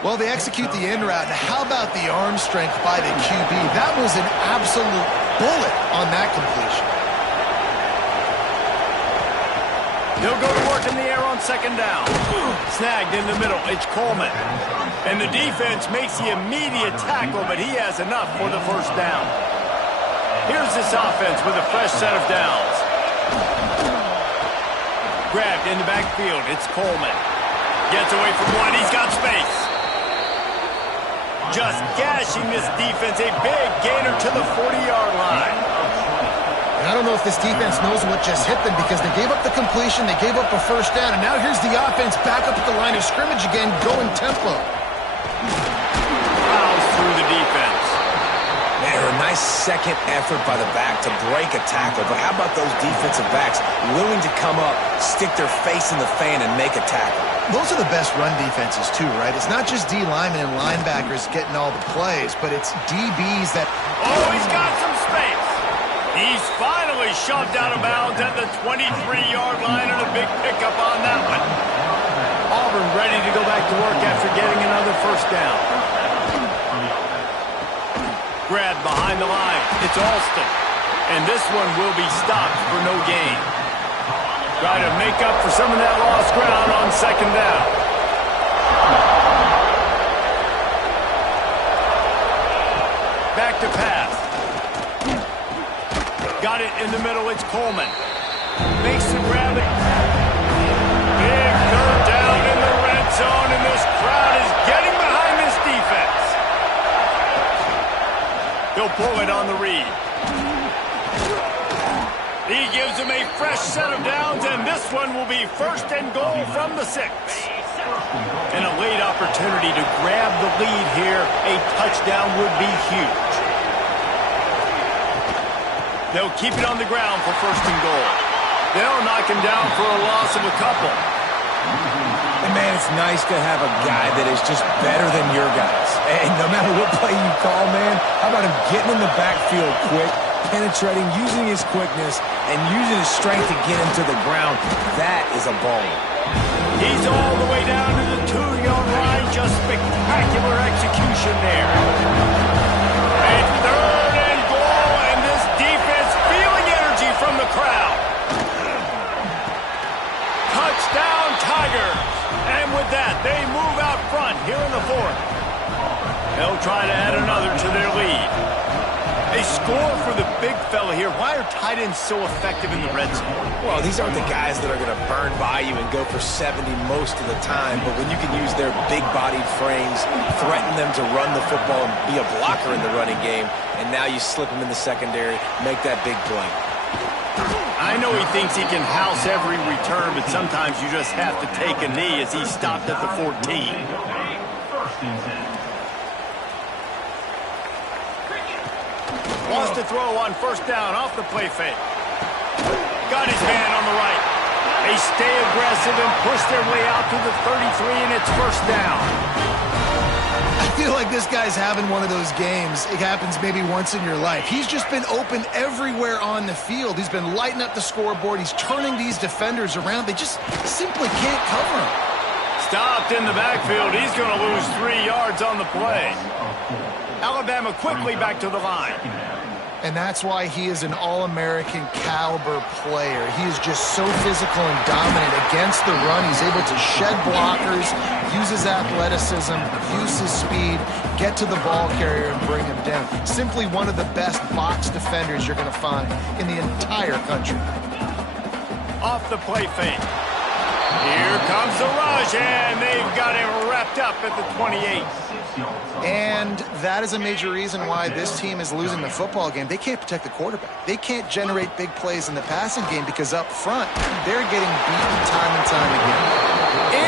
Well, they execute the end route. How about the arm strength by the QB? That was an absolute bullet on that completion. He'll go to work in the air on second down. Snagged in the middle, it's Coleman. And the defense makes the immediate tackle, but he has enough for the first down. Here's this offense with a fresh set of downs. Grabbed in the backfield, it's Coleman. Gets away from one, he's got space. Just gashing this defense, a big gainer to the 40-yard line. I don't know if this defense knows what just hit them because they gave up the completion, they gave up a first down, and now here's the offense back up at the line of scrimmage again, going tempo. Fouls through the defense. Man, a nice second effort by the back to break a tackle, but how about those defensive backs willing to come up, stick their face in the fan, and make a tackle? Those are the best run defenses too, right? It's not just D linemen and linebackers getting all the plays, but it's DBs that... Oh, he's got some space. He's finally shoved out of bounds at the 23-yard line and a big pickup on that one. Auburn ready to go back to work after getting another first down. Grabbed behind the line. It's Alston. And this one will be stopped for no gain. Try to make up for some of that lost ground on second down. Back to pass. Got it in the middle, it's Coleman. Makes the grab it. Big third down in the red zone, and this crowd is getting behind this defense. He'll pull it on the read. He gives him a fresh set of downs, and this one will be first and goal from the 6. And a late opportunity to grab the lead here. A touchdown would be huge. They'll keep it on the ground for first and goal. They'll knock him down for a loss of a couple. And man, it's nice to have a guy that is just better than your guys. And no matter what play you call, man, how about him getting in the backfield quick, penetrating, using his quickness, and using his strength to get him to the ground. That is a baller. He's all the way down to the 2-yard line. Just spectacular execution there. A third and goal, and this defense feeling energy from the crowd. Touchdown, Tigers. And with that, they move out front here in the 4th. They'll try to add another to their lead. A score for the big fella here. Why are tight ends so effective in the red zone? Well, these aren't the guys that are going to burn by you and go for 70 most of the time, but when you can use their big-bodied frames, threaten them to run the football and be a blocker in the running game, and now you slip them in the secondary, make that big play. I know he thinks he can house every return, but sometimes you just have to take a knee as he stopped at the 14. Wants to throw on first down off the play fake. Got his man on the right. They stay aggressive and push their way out to the 33, and it's first down. I feel like this guy's having one of those games. It happens maybe once in your life. He's just been open everywhere on the field. He's been lighting up the scoreboard. He's turning these defenders around. They just simply can't cover him. Stopped in the backfield. He's going to lose 3 yards on the play. Alabama quickly back to the line. And that's why he is an All-American caliber player. He is just so physical and dominant against the run. He's able to shed blockers, use his athleticism, use his speed, get to the ball carrier and bring him down. Simply one of the best box defenders you're going to find in the entire country. Off the play fake. Here comes the rush, and they've got him wrapped up at the 28. And that is a major reason why this team is losing the football game. They can't protect the quarterback. They can't generate big plays in the passing game because up front, they're getting beaten time and time again.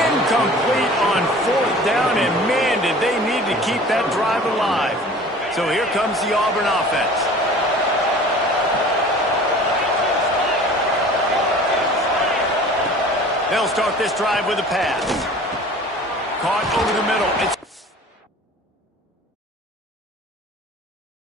Incomplete on fourth down, and man, did they need to keep that drive alive. So here comes the Auburn offense. They'll start this drive with a pass. Caught over the middle. It's